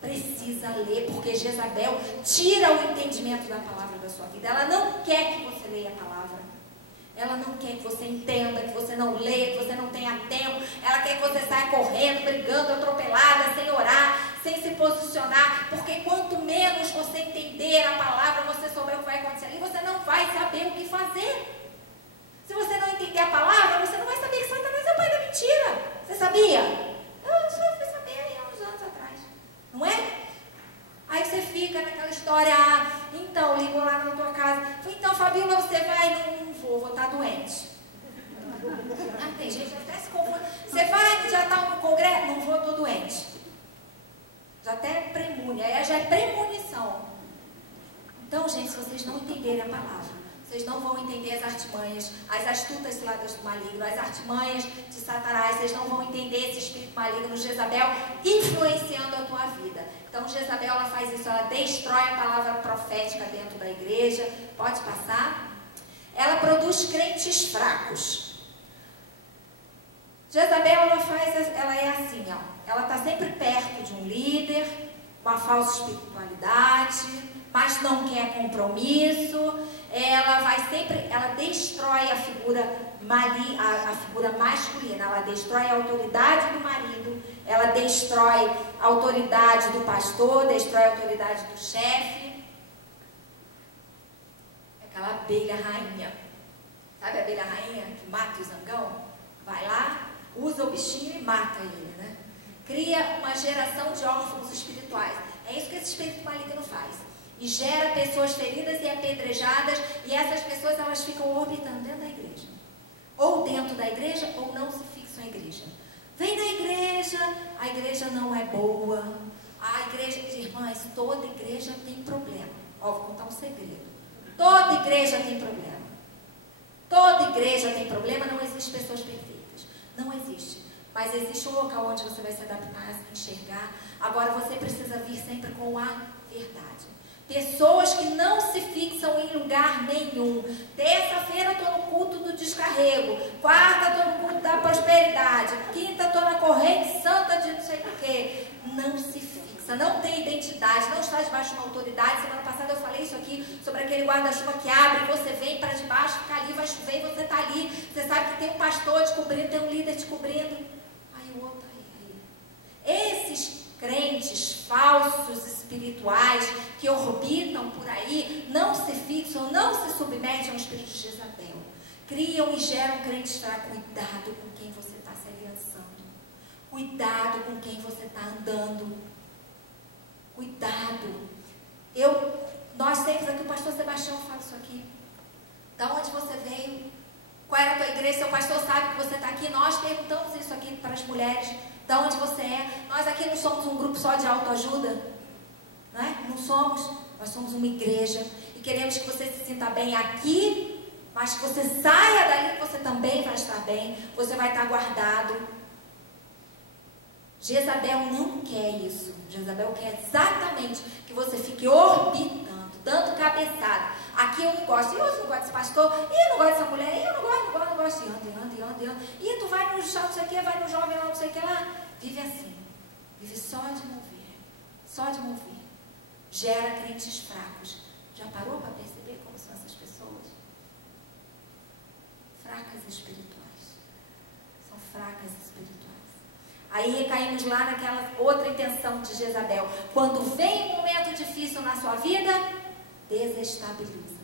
Precisa ler, porque Jezabel tira o entendimento da palavra da sua vida. Ela não quer que você leia a palavra. Ela não quer que você entenda, que você não leia, que você não tenha tempo. Ela quer que você saia correndo, brigando, atropelada, sem orar, sem se posicionar. Porque quanto menos você entender a palavra, você souber o que vai acontecer ali, você não vai saber o que fazer. Se você não entender a palavra, você não vai saber que Satanás é o pai da mentira. Você sabia? Eu só fui saber aí há uns anos atrás. Não é? Aí você fica naquela história, então, ligou lá na tua casa. Falei, então, Fabíola, você vai? Não vou estar doente. Tem gente que até se confunde. Você vai, já está no congresso? Não vou, estou doente. Já até premune, aí já é premonição. Então, gente, se vocês não entenderem a palavra, vocês não vão entender as artimanhas, as astutas ciladas do maligno, as artimanhas de Satanás. Vocês não vão entender esse espírito maligno, Jezabel, influenciando a tua vida. Então, Jezabel, ela faz isso, ela destrói a palavra profética dentro da igreja. Pode passar? Ela produz crentes fracos. Jezabel, ela é assim, ó. Ela está sempre perto de um líder, uma falsa espiritualidade, mas não quer compromisso. Ela destrói a figura masculina, ela destrói a autoridade do marido, ela destrói a autoridade do pastor, destrói a autoridade do chefe. É aquela abelha rainha, sabe a abelha rainha que mata o zangão? Vai lá, usa o bichinho e mata ele, né? Cria uma geração de órfãos espirituais. É isso que esse espírito maligno faz. E gera pessoas feridas e apedrejadas, e essas pessoas, elas ficam orbitando dentro da igreja. Ou dentro da igreja, ou não se fixam na igreja. Vem na igreja, a igreja não é boa. A igreja, irmãs, toda igreja tem problema. Ó, vou contar um segredo. Toda igreja tem problema. Toda igreja tem problema, não existe pessoas perfeitas. Não existe. Mas existe um local onde você vai se adaptar, se enxergar. Agora você precisa vir sempre com a verdade. Pessoas que não se fixam em lugar nenhum. Terça-feira estou no culto do descarrego. Quarta estou no culto da prosperidade. Quinta estou na corrente santa de não sei o quê. Não se fixa, não tem identidade, não está debaixo de uma autoridade. Semana passada eu falei isso aqui, sobre aquele guarda-chuva que abre, você vem para debaixo, fica ali, vai chover e você está ali. Você sabe que tem um pastor te cobrindo, tem um líder te cobrindo. Aí o outro aí. Esses crentes falsos espirituais que orbitam por aí, não se fixam, não se submetem ao espírito de Jezabel. Criam e geram crentes fracos. Cuidado com quem você está se aliançando. Cuidado com quem você está andando. Cuidado. Nós temos aqui, o pastor Sebastião fala isso aqui. Da onde você veio? Qual era a tua igreja? Seu pastor sabe que você está aqui. Nós perguntamos isso aqui para as mulheres. Da onde você é? Nós aqui não somos um grupo só de autoajuda, não é? Não somos. Nós somos uma igreja e queremos que você se sinta bem aqui, mas que você saia dali, que você também vai estar bem, você vai estar guardado. Jezabel não quer isso. Jezabel quer exatamente que você fique orbitando, dando cabeçada. Aqui eu não gosto, e eu não gosto desse pastor, e eu não gosto dessa mulher, e eu não gosto, e anda. E tu vai no chão, não sei o que, vai no jovem lá, não sei o que lá. Vive assim, vive só de mover. Gera crentes fracos. Já parou para perceber como são essas pessoas? Fracas espirituais. São fracas espirituais. Aí recaímos lá naquela outra intenção de Jezabel. Quando vem um momento difícil na sua vida, desestabiliza.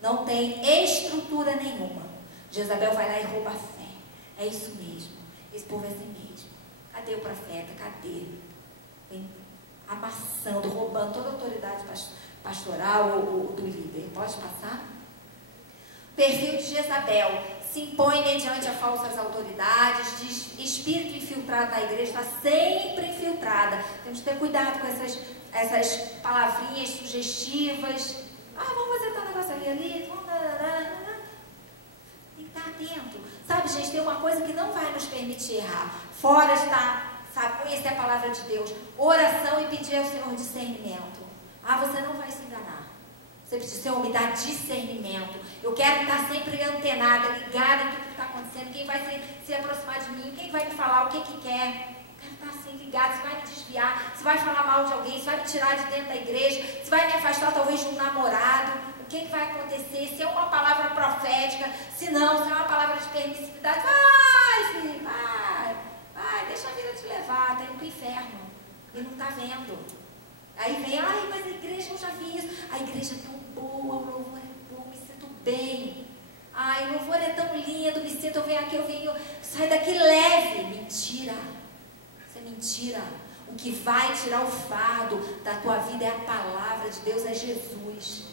Não tem estrutura nenhuma. Jezabel vai lá e rouba a fé. É isso mesmo. Esse povo é assim mesmo. Cadê o profeta? Cadê? Vem amassando, roubando toda a autoridade pastoral ou do líder. Pode passar? Perfil de Jezabel. Se impõe mediante a falsas autoridades, de espírito infiltrado na igreja, está sempre infiltrada. Temos que ter cuidado com essas palavrinhas sugestivas. Vamos fazer tal negócio ali, vamos... Tem que estar atento. Sabe, gente, tem uma coisa que não vai nos permitir errar. Fora está, sabe, conhecer a palavra de Deus. Oração e pedir ao Senhor discernimento. você não vai se enganar. Você precisa, Senhor, me dar discernimento. Eu quero estar sempre antenada, ligada em tudo que está acontecendo. Quem vai se aproximar de mim, quem vai me falar o que quer. Eu quero estar assim ligada, se vai me desviar, se vai falar mal de alguém, se vai me tirar de dentro da igreja, se vai me afastar talvez de um namorado. O que vai acontecer? Se é uma palavra profética, se não, se é uma palavra de permissividade. Vai, filho, vai, deixa a vida te levar, está indo para o inferno. E não está vendo. Aí vem, mas a igreja, eu já vi isso. A igreja é tão boa, o louvor é bom, me sinto bem. O louvor é tão lindo, me sinto, eu venho, sai daqui leve. Mentira. Isso é mentira. O que vai tirar o fardo da tua vida é a palavra de Deus, é Jesus.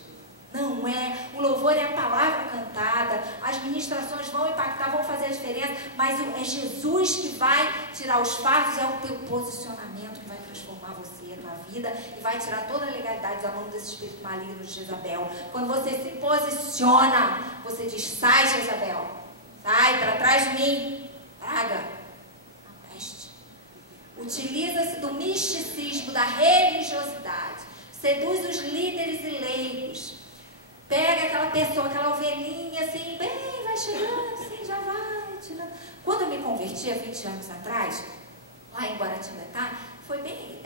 Não é. O louvor é a palavra cantada. As ministrações vão impactar, vão fazer a diferença. Mas é Jesus que vai tirar os fardos, é o teu posicionamento que vai transformar você, a tua vida, e vai tirar toda a legalidade da mão desse espírito maligno de Jezabel. Quando você se posiciona, você diz: sai, Jezabel, sai para trás de mim, praga, a peste. Utiliza-se do misticismo, da religiosidade, seduz os líderes e leigos. Pega aquela pessoa, aquela ovelhinha, assim, bem, vai chegando, assim, já vai tirando. Quando eu me converti há 20 anos atrás, lá em Guaratinguetá, foi bem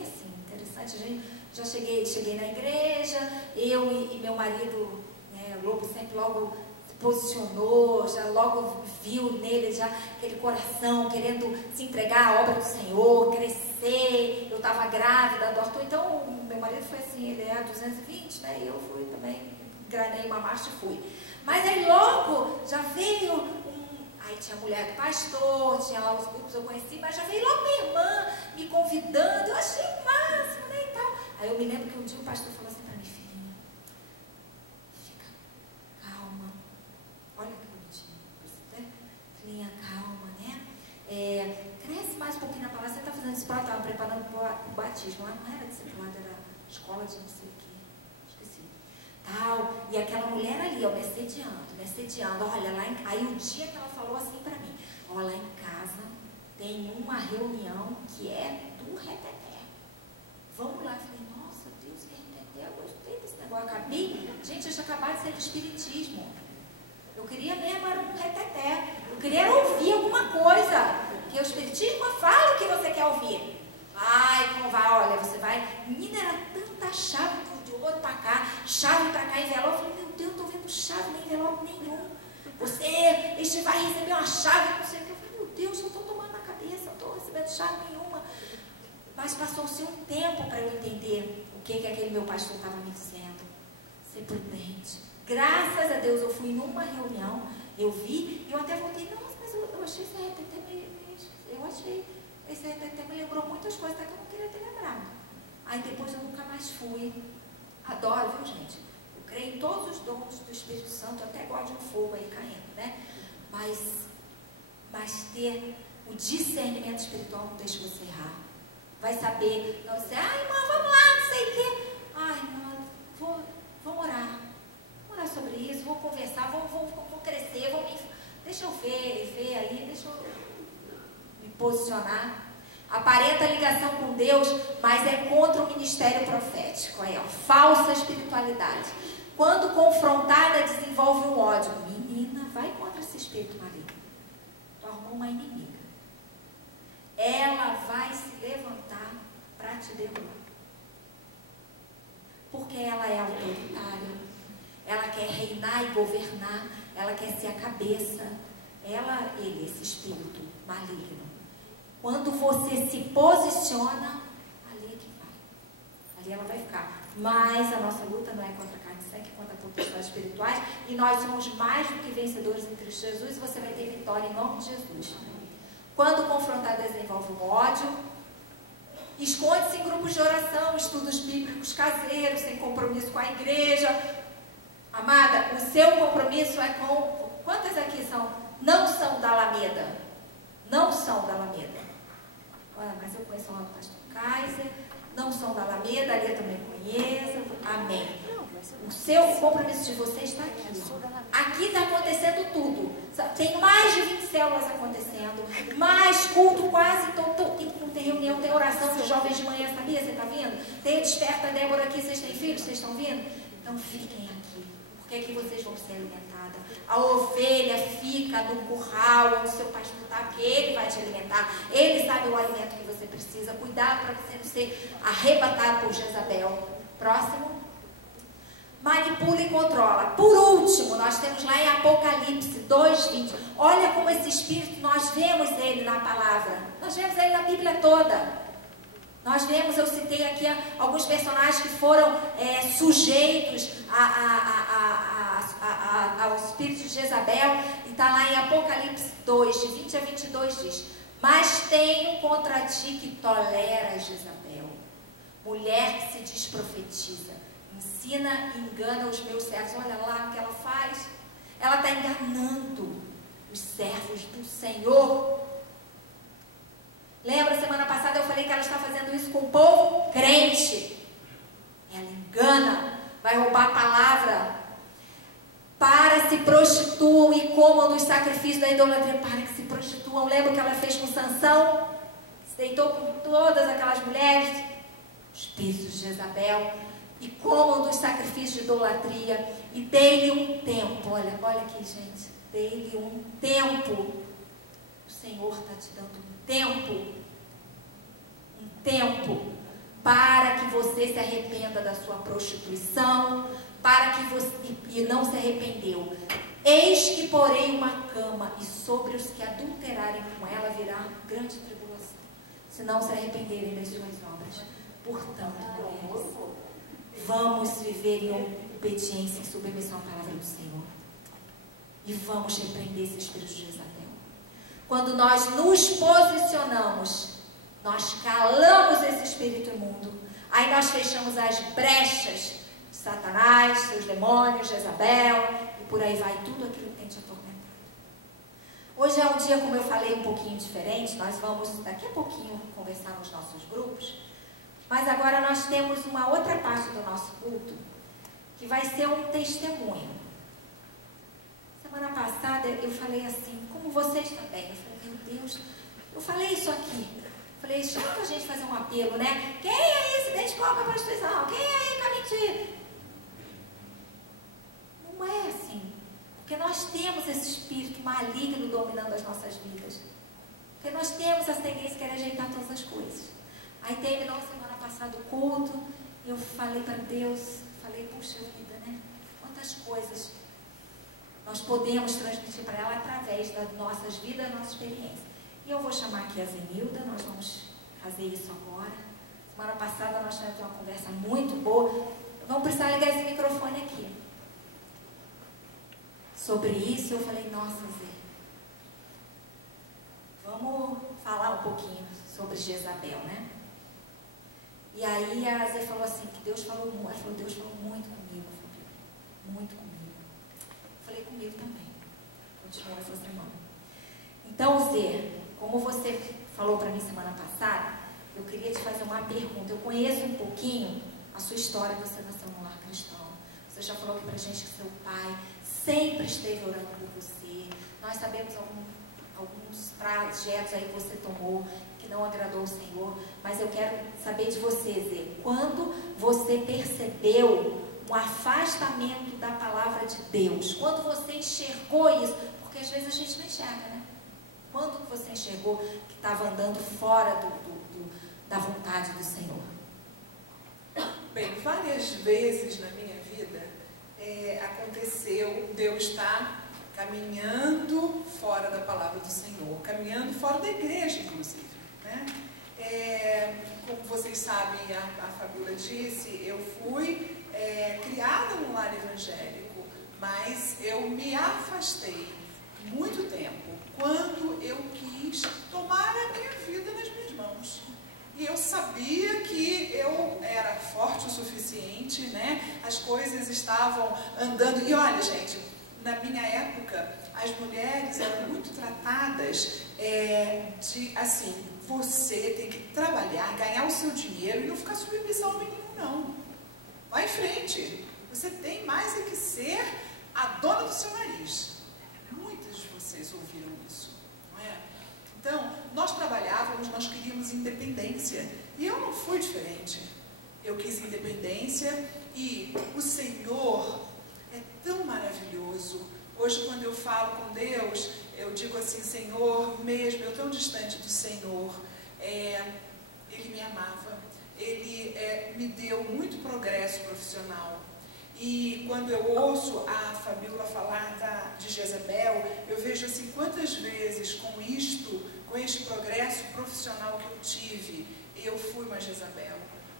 assim, interessante. Já cheguei na igreja, eu e meu marido, né, o Lobo sempre logo se posicionou, já logo viu nele já aquele coração querendo se entregar à obra do Senhor, crescer. Eu estava grávida do Arthur, então meu marido foi assim, ele é 220, né, e eu fui também, granei uma marcha e fui. Mas aí logo já veio aí tinha a mulher do pastor, tinha lá os grupos eu conheci, mas já veio logo minha irmã me convidando, eu achei o máximo, né, e tal. Aí eu me lembro que um dia o pastor falou assim para mim: filhinha, fica calma, olha que bonitinho, né? Filhinha, calma, né? Cresce mais um pouquinho na palavra, você está fazendo isso, eu estava preparando para o batismo, lá não era discipulado, era escola de não sei o quê, esqueci. Tal, e aquela mulher ali, ó, me assediando, olha lá, aí o dia que ela falou assim pra mim: olha, lá em casa tem uma reunião que é do reteté, vamos lá. Eu falei: nossa, Deus, que reteté, eu gostei desse negócio. Gente, eu tinha acabado de sair do espiritismo, eu queria mesmo era um reteté, eu queria ouvir alguma coisa, porque o espiritismo fala o que você quer ouvir. Como vai, olha, você vai, menina, era tanta chave de ouro pra cá, chave pra cá, envelope. Eu falei: meu Deus, eu não tô vendo chave nem envelope nenhum. Você vai receber uma chave, não sei o que. Eu falei: meu Deus, eu estou tomando na cabeça, não estou recebendo chave nenhuma. Mas passou-se um tempo para eu entender o que aquele meu pastor estava me dizendo. Ser prudente. Graças a Deus eu fui numa reunião, eu vi, e eu até voltei: nossa, mas eu achei esse reteté me lembrou muitas coisas até que eu não queria ter lembrado. Aí depois eu nunca mais fui. Adoro, viu, gente? Eu creio em todos os dons do Espírito Santo, até gosto de um fogo aí caindo, né? Mas ter o discernimento espiritual não deixa você errar. Vai saber, não você, irmã, vamos lá, não sei o quê. Irmã, vamos orar. Vamos orar sobre isso, vou conversar, vou crescer, deixa eu ver aí, deixa eu me posicionar. Aparenta ligação com Deus, mas é contra o ministério profético. Aí, ó, falsa espiritualidade. Quando confrontada, desenvolve um ódio. Menina, vai contra esse espírito maligno. Tu arrumou uma inimiga. Ela vai se levantar para te derrubar. Porque ela é autoritária. Ela quer reinar e governar. Ela quer ser a cabeça. Esse espírito maligno. Quando você se posiciona, ali é que vai. Ali ela vai ficar. Mas a nossa luta não é contra a carne e sangue, é contra potestades espirituais. E nós somos mais do que vencedores em Cristo Jesus. E você vai ter vitória em nome de Jesus. Quando confrontado, desenvolve um ódio. Esconde-se em grupos de oração, estudos bíblicos caseiros, sem compromisso com a igreja. Amada, o seu compromisso é com... Quantas aqui não são da Alameda? Não são da Alameda. Olha, mas eu conheço lá do pastor Kaiser. Não são da Alameda, ali eu também conheço. Amém. O seu compromisso de vocês está aqui. Aqui está acontecendo tudo. Tem mais de 20 células acontecendo, mais culto quase todo. Tem reunião, tem oração dos jovens de manhã, sabia? Você está vindo? Tem Desperta Débora aqui, vocês têm filhos? Vocês estão vindo? Então fiquem aqui, porque aqui vocês vão ser alimentadas. A ovelha fica no curral onde seu pastor está, porque ele vai te alimentar. Ele sabe o alimento que você precisa. Cuidado para você não ser arrebatado por Jezabel. Próximo. Manipula e controla. Por último, nós temos lá em Apocalipse 2:20. Olha como esse espírito, nós vemos ele na palavra. Nós vemos ele na Bíblia toda. Nós vemos, eu citei aqui alguns personagens que foram sujeitos ao espírito de Jezabel. E está lá em Apocalipse 2, de 20 a 22 diz: mas tenho contra ti que tolera Jezabel, mulher que se diz profetiza. Ensina e engana os meus servos. Olha lá o que ela faz. Ela está enganando os servos do Senhor. Lembra, semana passada eu falei que ela está fazendo isso com o povo crente. Ela engana, vai roubar a palavra. Para se prostituam e comam dos sacrifícios da idolatria. Para que se prostituam. Lembra o que ela fez com Sansão? Se deitou com todas aquelas mulheres. Espíritos de Jezabel. E comam dos sacrifícios de idolatria. E dei-lhe um tempo. Olha aqui, gente. Dei-lhe um tempo. O Senhor está te dando um tempo. Um tempo. Para que você se arrependa da sua prostituição. Para que você... E não se arrependeu. Eis que porei uma cama. E sobre os que adulterarem com ela virá grande tribulação. Se não se arrependerem das suas obras. Portanto, vamos viver em obediência e submissão à palavra do Senhor. E vamos repreender esse espírito de Jezabel. Quando nós nos posicionamos, nós calamos esse espírito imundo. Aí nós fechamos as brechas de Satanás, seus demônios, Jezabel, e por aí vai tudo aquilo que tem te atormentado. Hoje é um dia, como eu falei, um pouquinho diferente. Nós vamos daqui a pouquinho conversar nos nossos grupos. Mas agora nós temos uma outra parte do nosso culto, que vai ser um testemunho. Semana passada eu falei assim, como vocês também. Eu falei, meu Deus, eu falei isso aqui. Eu falei, chato a gente fazer um apelo, né? Quem aí se identificou com a prostituição? Quem aí com a mentira? Não é assim. Porque nós temos esse espírito maligno dominando as nossas vidas. Porque nós temos essa igreja que quer ajeitar todas as coisas. Aí terminou a semana passada o culto, e eu falei para Deus, falei, puxa vida, né? Quantas coisas nós podemos transmitir para ela através das nossas vidas, da nossa experiência. E eu vou chamar aqui a Zenilda, nós vamos fazer isso agora. Semana passada nós tivemos uma conversa muito boa. Vamos precisar ligar esse microfone aqui. Sobre isso eu falei, nossa Zé, vamos falar um pouquinho sobre Jezabel, né? E aí a Zé falou assim, que Deus falou muito. Ela falou, Deus falou muito comigo, Fabio. Muito comigo. Eu falei comigo também. Continuou essa semana. Então, Zé, como você falou para mim semana passada, eu queria te fazer uma pergunta. Eu conheço um pouquinho a sua história, você nasceu num lar cristão. Você já falou aqui pra gente que seu pai sempre esteve orando por você. Nós sabemos alguns trajetos aí que você tomou que não agradou o Senhor, mas eu quero saber de você, Zé, quando você percebeu um afastamento da palavra de Deus, quando você enxergou isso, porque às vezes a gente não enxerga, né? Quando você enxergou que estava andando fora da vontade do Senhor? Bem, várias vezes na minha vida aconteceu de eu estar caminhando fora da palavra do Senhor, caminhando fora da igreja, inclusive. Né? Como vocês sabem, a Fabíola disse, eu fui criada num lar evangélico, mas eu me afastei muito tempo quando eu quis tomar a minha vida nas minhas mãos. E eu sabia que eu era forte o suficiente, né? As coisas estavam andando. E olha, gente, na minha época, as mulheres eram muito tratadas de, assim, você tem que trabalhar, ganhar o seu dinheiro e não ficar submissa ao menino, não. Vai em frente. Você tem mais é que ser a dona do seu nariz. Muitas de vocês ouviram isso, não é? Então, nós trabalhávamos, nós queríamos independência. E eu não fui diferente. Eu quis independência e o Senhor é tão maravilhoso. Hoje, quando eu falo com Deus, eu digo assim, Senhor, mesmo eu tão distante do Senhor, Ele me amava. Ele me deu muito progresso profissional. E quando eu ouço a Fabíola falar de Jezabel, eu vejo assim, quantas vezes com este progresso profissional que eu tive, eu fui uma Jezabel.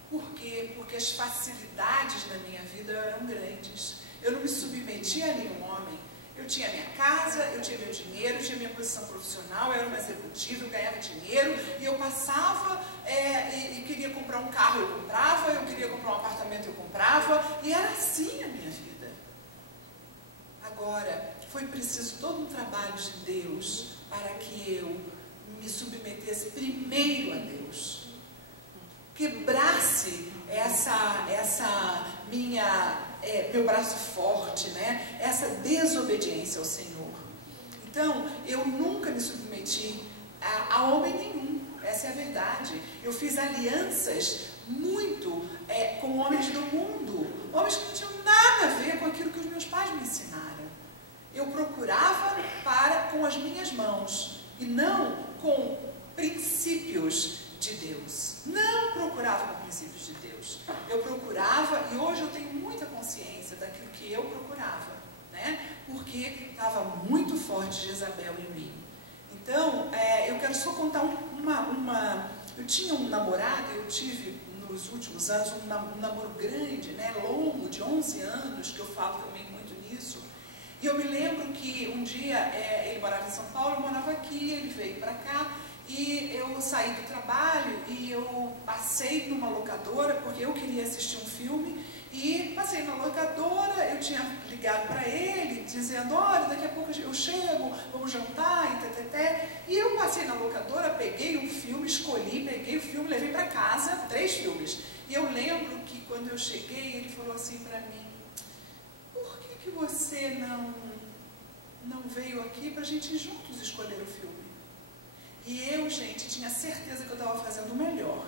Por quê? Porque as facilidades da minha vida eram grandes. Eu não me submetia a nenhum homem. Eu tinha minha casa, eu tinha meu dinheiro, eu tinha minha posição profissional, eu era uma executiva, eu ganhava dinheiro, e eu passava e queria comprar um carro, eu comprava, eu queria comprar um apartamento, eu comprava, e era assim a minha vida. Agora, foi preciso todo um trabalho de Deus para que eu me submetesse primeiro a Deus. Quebrasse meu braço forte, né? Essa desobediência ao Senhor. Então, eu nunca me submeti a homem nenhum, essa é a verdade. Eu fiz alianças muito com homens do mundo, homens que não tinham nada a ver com aquilo que os meus pais me ensinaram. Eu procurava com as minhas mãos, e não com princípios de Deus. Não procurava com princípios de Deus. Eu procurava, e hoje eu tenho muita consciência daquilo que eu procurava, né? Porque estava muito forte Jezabel em mim. Então, eu quero só contar eu tinha um namorado, eu tive nos últimos anos um namoro grande, né? Longo, de 11 anos, que eu falo também muito nisso. E eu me lembro que um dia ele morava em São Paulo, eu morava aqui, ele veio para cá. E eu saí do trabalho e eu passei numa locadora, porque eu queria assistir um filme, e passei na locadora, eu tinha ligado para ele, dizendo, olha, daqui a pouco eu chego, vamos jantar, e eu passei na locadora, peguei um filme, peguei o filme, levei para casa, 3 filmes. E eu lembro que quando eu cheguei, ele falou assim para mim, por que você não veio aqui para a gente juntos escolher o filme? E eu, gente, tinha certeza que eu estava fazendo o melhor.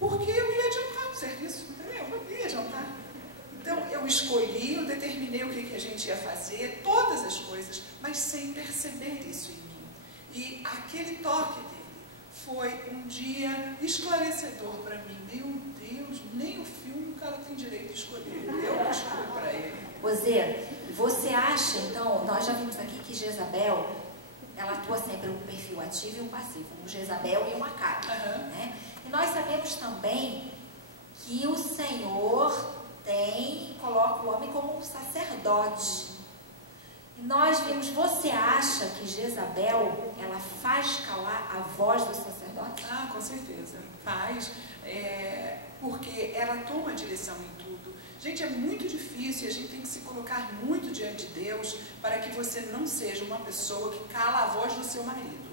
Porque eu ia adiantar o serviço, entendeu? Eu ia adiantar. Então, eu escolhi, eu determinei o que a gente ia fazer, todas as coisas, mas sem perceber isso em mim. E aquele toque dele foi um dia esclarecedor para mim. Meu Deus, nem o filme o cara tem direito de escolher. Eu escolhi para ele. Rosê, você acha, então, nós já vimos aqui que Jezabel, ela atua sempre um perfil ativo e um passivo, um Jezabel e um Acabe, né? E nós sabemos também que o Senhor coloca o homem como um sacerdote. E nós vimos, você acha que Jezabel, ela faz calar a voz do sacerdote? Ah, com certeza, faz, porque ela toma a direção em tudo. Gente, é muito difícil, a gente tem que se colocar muito diante de Deus para que você não seja uma pessoa que cala a voz do seu marido.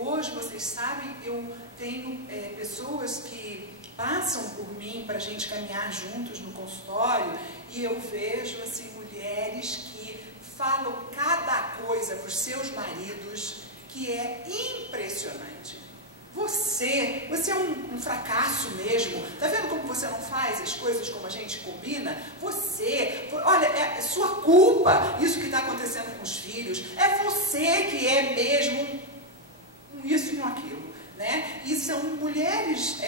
Hoje, vocês sabem, eu tenho pessoas que passam por mim para a gente caminhar juntos no consultório, e eu vejo assim, mulheres que falam cada coisa para os seus maridos que é impressionante. Você é um fracasso mesmo. Tá vendo como você não faz as coisas como a gente combina? Olha, é sua culpa isso que está acontecendo com os filhos. É você que é mesmo isso e aquilo, né? E são mulheres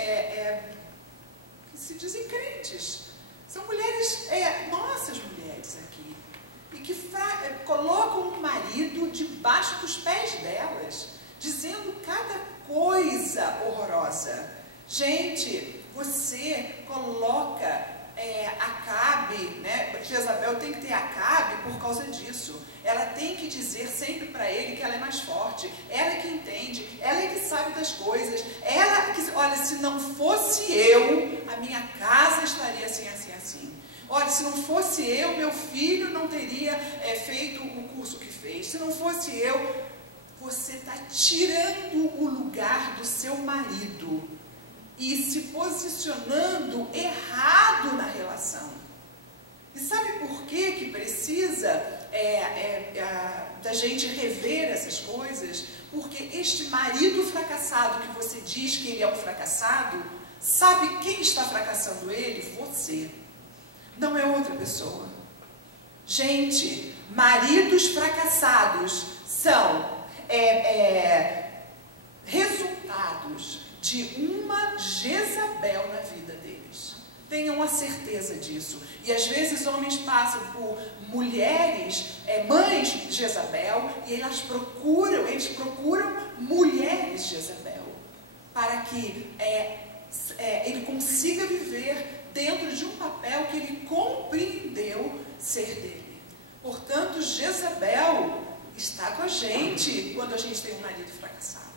que se dizem crentes. São mulheres, nossas mulheres aqui. E que colocam o marido debaixo dos pés delas, dizendo cada coisa horrorosa. Gente, você coloca Acabe, né? Jezabel tem que ter Acabe por causa disso. Ela tem que dizer sempre para ele que ela é mais forte. Ela é que entende, ela é que sabe das coisas. Ela que, olha, se não fosse eu, a minha casa estaria assim, assim, assim. Olha, se não fosse eu, meu filho não teria feito o curso que fez. Se não fosse eu, você está tirando o lugar do seu marido e se posicionando errado na relação. E sabe por que precisa da gente rever essas coisas, porque este marido fracassado que você diz que ele é um fracassado, sabe quem está fracassando ele? Você. Não é outra pessoa. Gente, maridos fracassados são resultados de uma Jezabel na vida deles. Tenham a certeza disso. E às vezes homens passam por mulheres, mães de Jezabel, e eles procuram mulheres de Jezabel, para que ele consiga viver dentro de um papel que ele compreendeu ser dele. Portanto, Jezabel está com a gente quando a gente tem um marido fracassado.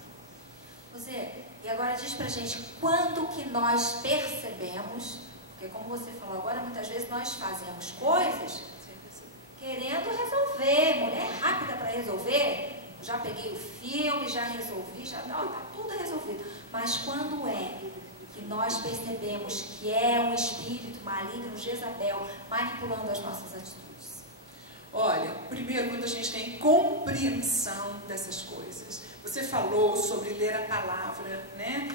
José, e agora diz pra gente, quando que nós percebemos, porque como você falou agora, muitas vezes nós fazemos coisas querendo resolver, mulher rápida para resolver, já peguei o filme, já resolvi, não, tá tudo resolvido. Mas quando é que nós percebemos que é um espírito maligno, Jezabel, manipulando as nossas atitudes? Olha, primeiro, quando a gente tem compreensão dessas coisas. Você falou sobre ler a palavra, né?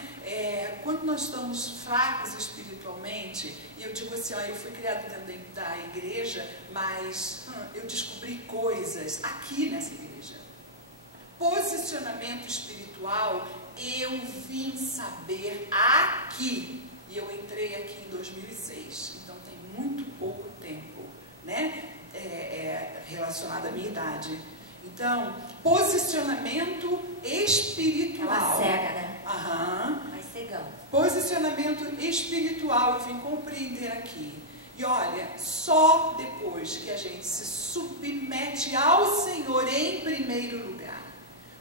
Quando nós estamos fracos espiritualmente, e eu digo assim, ó, eu fui criado dentro da igreja, mas eu descobri coisas aqui nessa igreja. Posicionamento espiritual, eu vim saber aqui. E eu entrei aqui em 2006, então tem muito pouco tempo, né? Relacionado à minha idade. Então, posicionamento espiritual. Ela cega, né? Aham. Vai cegando. Posicionamento espiritual, eu vim compreender aqui. E olha, só depois que a gente se submete ao Senhor em primeiro lugar,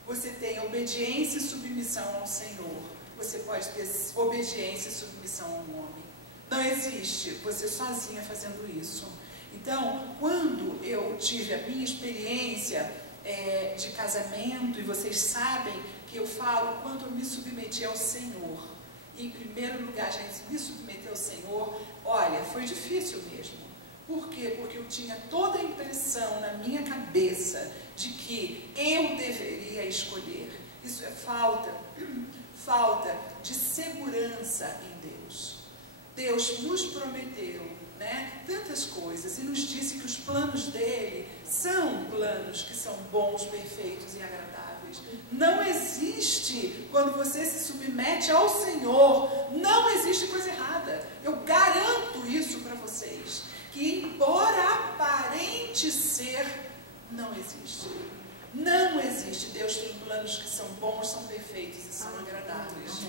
você tem obediência e submissão ao Senhor. Você pode ter obediência e submissão ao homem. Não existe você sozinha fazendo isso. Então, quando eu tive a minha experiência de casamento, e vocês sabem que eu falo quando eu me submeti ao Senhor, e em primeiro lugar, gente, me submeter ao Senhor, olha, foi difícil mesmo. Por quê? Porque eu tinha toda a impressão na minha cabeça de que eu deveria escolher. Isso é falta de segurança em Deus. Deus nos prometeu, né, tantas coisas, e nos disse que os planos dele são planos que são bons, perfeitos e agradáveis. Não existe, quando você se submete ao Senhor, não existe coisa errada. Eu garanto isso para vocês, que embora aparente ser, não existe. Não existe. Deus tem planos que são bons, são perfeitos e são agradáveis.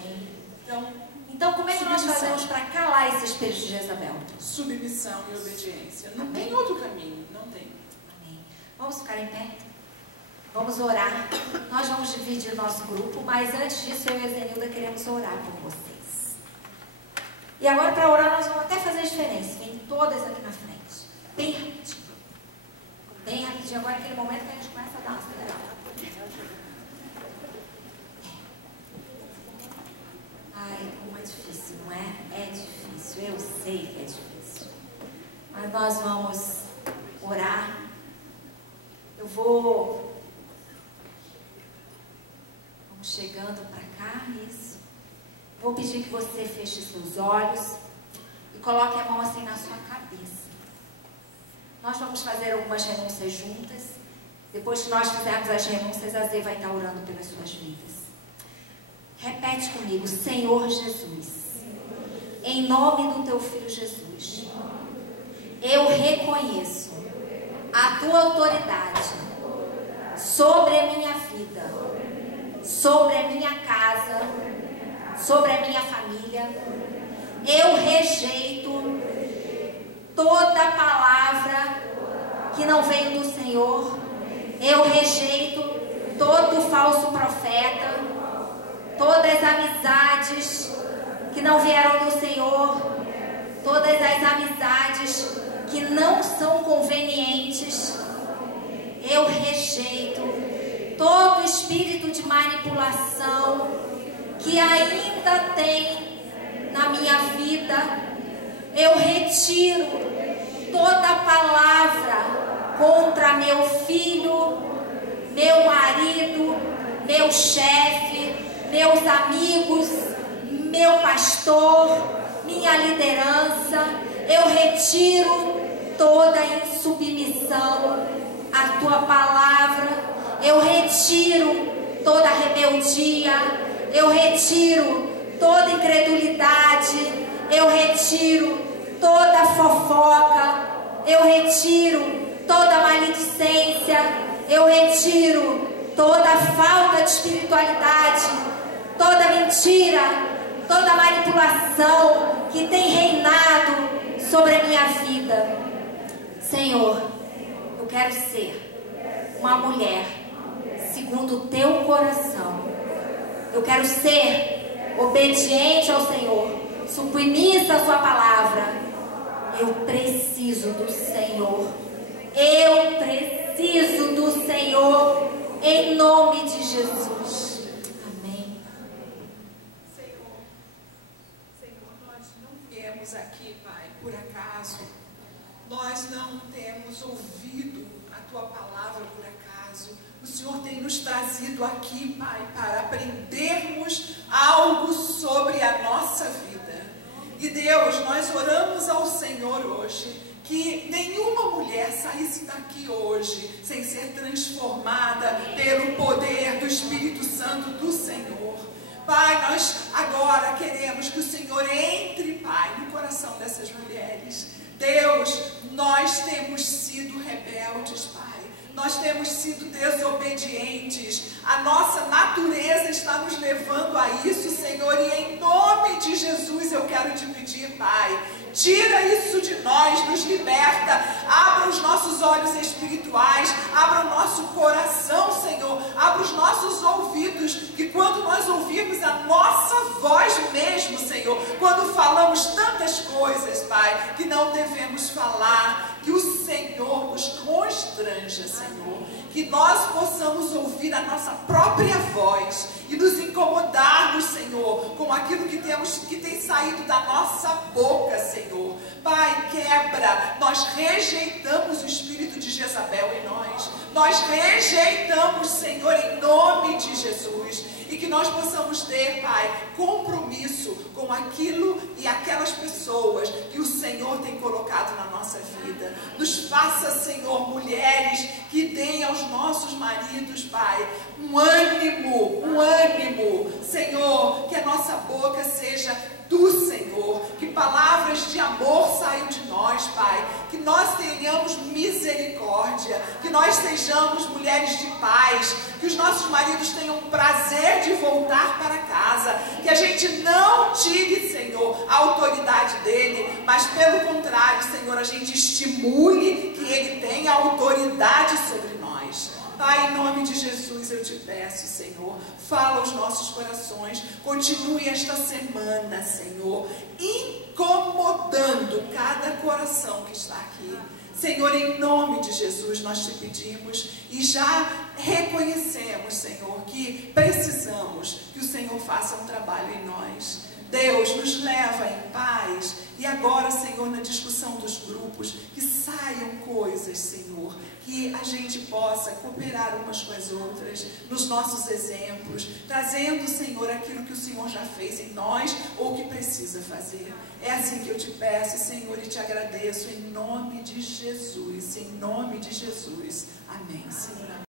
Então, como é que nós fazemos para calar esse espírito de Jezabel? Submissão e obediência. Não tem outro caminho, não tem. Amém. Vamos ficar em pé? Vamos orar. Nós vamos dividir o nosso grupo, mas antes disso, eu e a Zenilda queremos orar por vocês. E agora, para orar, nós vamos até fazer a diferença. Vem todas aqui na frente. Bem rapidinho. Bem rapidinho. Agora é aquele momento que a gente começa a dar uma acelerada. Ai, como é difícil, não é? É difícil, eu sei que é difícil. Mas nós vamos orar. Vamos chegando para cá, isso. Vou pedir que você feche seus olhos e coloque a mão assim na sua cabeça. Nós vamos fazer algumas renúncias juntas. Depois que nós fizermos as renúncias, a Zê vai estar orando pelas suas vidas. Repete comigo: Senhor Jesus, em nome do teu Filho Jesus, eu reconheço a tua autoridade sobre a minha vida, sobre a minha casa, sobre a minha família. Eu rejeito toda palavra que não veio do Senhor. Eu rejeito todo falso profeta, todas as amizades que não vieram do Senhor, todas as amizades que não são convenientes. Eu rejeito todo espírito de manipulação que ainda tem na minha vida. Eu retiro toda palavra contra meu filho, meu marido, meu chefe, meus amigos, meu pastor, minha liderança. Eu retiro toda insubmissão à tua palavra. Eu retiro toda rebeldia. Eu retiro toda incredulidade. Eu retiro toda fofoca. Eu retiro toda maledicência. Eu retiro toda falta de espiritualidade, toda mentira, toda manipulação que tem reinado sobre a minha vida. Senhor, eu quero ser uma mulher segundo o teu coração. Eu quero ser obediente ao Senhor, submissa à sua palavra. Eu preciso do Senhor. Eu preciso do Senhor, em nome de Jesus. Amém. Senhor, nós não viemos aqui, Pai, por acaso. Nós não temos ouvido a tua palavra por acaso. O Senhor tem nos trazido aqui, Pai, para aprendermos algo sobre a nossa vida. E Deus, nós oramos ao Senhor hoje que nenhuma mulher saísse daqui hoje sem ser transformada pelo poder do Espírito Santo do Senhor. Pai, nós agora queremos que o Senhor entre, Pai, no coração dessas mulheres. Deus, nós temos sido rebeldes, Pai. Nós temos sido desobedientes. A nossa natureza está nos levando a isso, Senhor. E em nome de Jesus eu quero te pedir, Pai, tira isso de nós, nos liberta. Abra os nossos olhos espirituais, abra o nosso coração, Senhor. Abra os nossos ouvidos, que quando nós ouvirmos a nossa voz mesmo, Senhor, quando falamos tantas coisas, Pai, que não devemos falar, que o Senhor nos constranja, Senhor, que nós possamos ouvir a nossa própria voz e nos incomodarmos, Senhor, com aquilo que tem saído da nossa boca, Senhor. Pai, quebra. Nós rejeitamos o espírito de Jezabel em nós. Nós rejeitamos, Senhor, em nome de Jesus. E que nós possamos ter, Pai, compromisso com aquilo e aquelas pessoas que o Senhor tem colocado na nossa vida. Nos faça, Senhor, mulheres que deem aos nossos maridos, Pai, um ânimo, Senhor, que a nossa boca seja do Senhor, que palavras de amor saiam de nós, Pai, que nós tenhamos misericórdia, que nós sejamos mulheres de paz, que os nossos maridos tenham prazer de voltar para casa, que a gente não tire, Senhor, a autoridade dele, mas pelo contrário, Senhor, a gente estimule que ele tenha autoridade sobre nós. Pai, em nome de Jesus eu te peço, Senhor, fala aos nossos corações, continue esta semana, Senhor, incomodando cada coração que está aqui. Senhor, em nome de Jesus nós te pedimos e já reconhecemos, Senhor, que precisamos que o Senhor faça um trabalho em nós. Deus, nos leva em paz. E agora, Senhor, na discussão dos grupos, que saiam coisas, Senhor, que a gente possa cooperar umas com as outras, nos nossos exemplos, trazendo, Senhor, aquilo que o Senhor já fez em nós ou que precisa fazer. É assim que eu te peço, Senhor, e te agradeço em nome de Jesus. Em nome de Jesus. Amém, Senhor.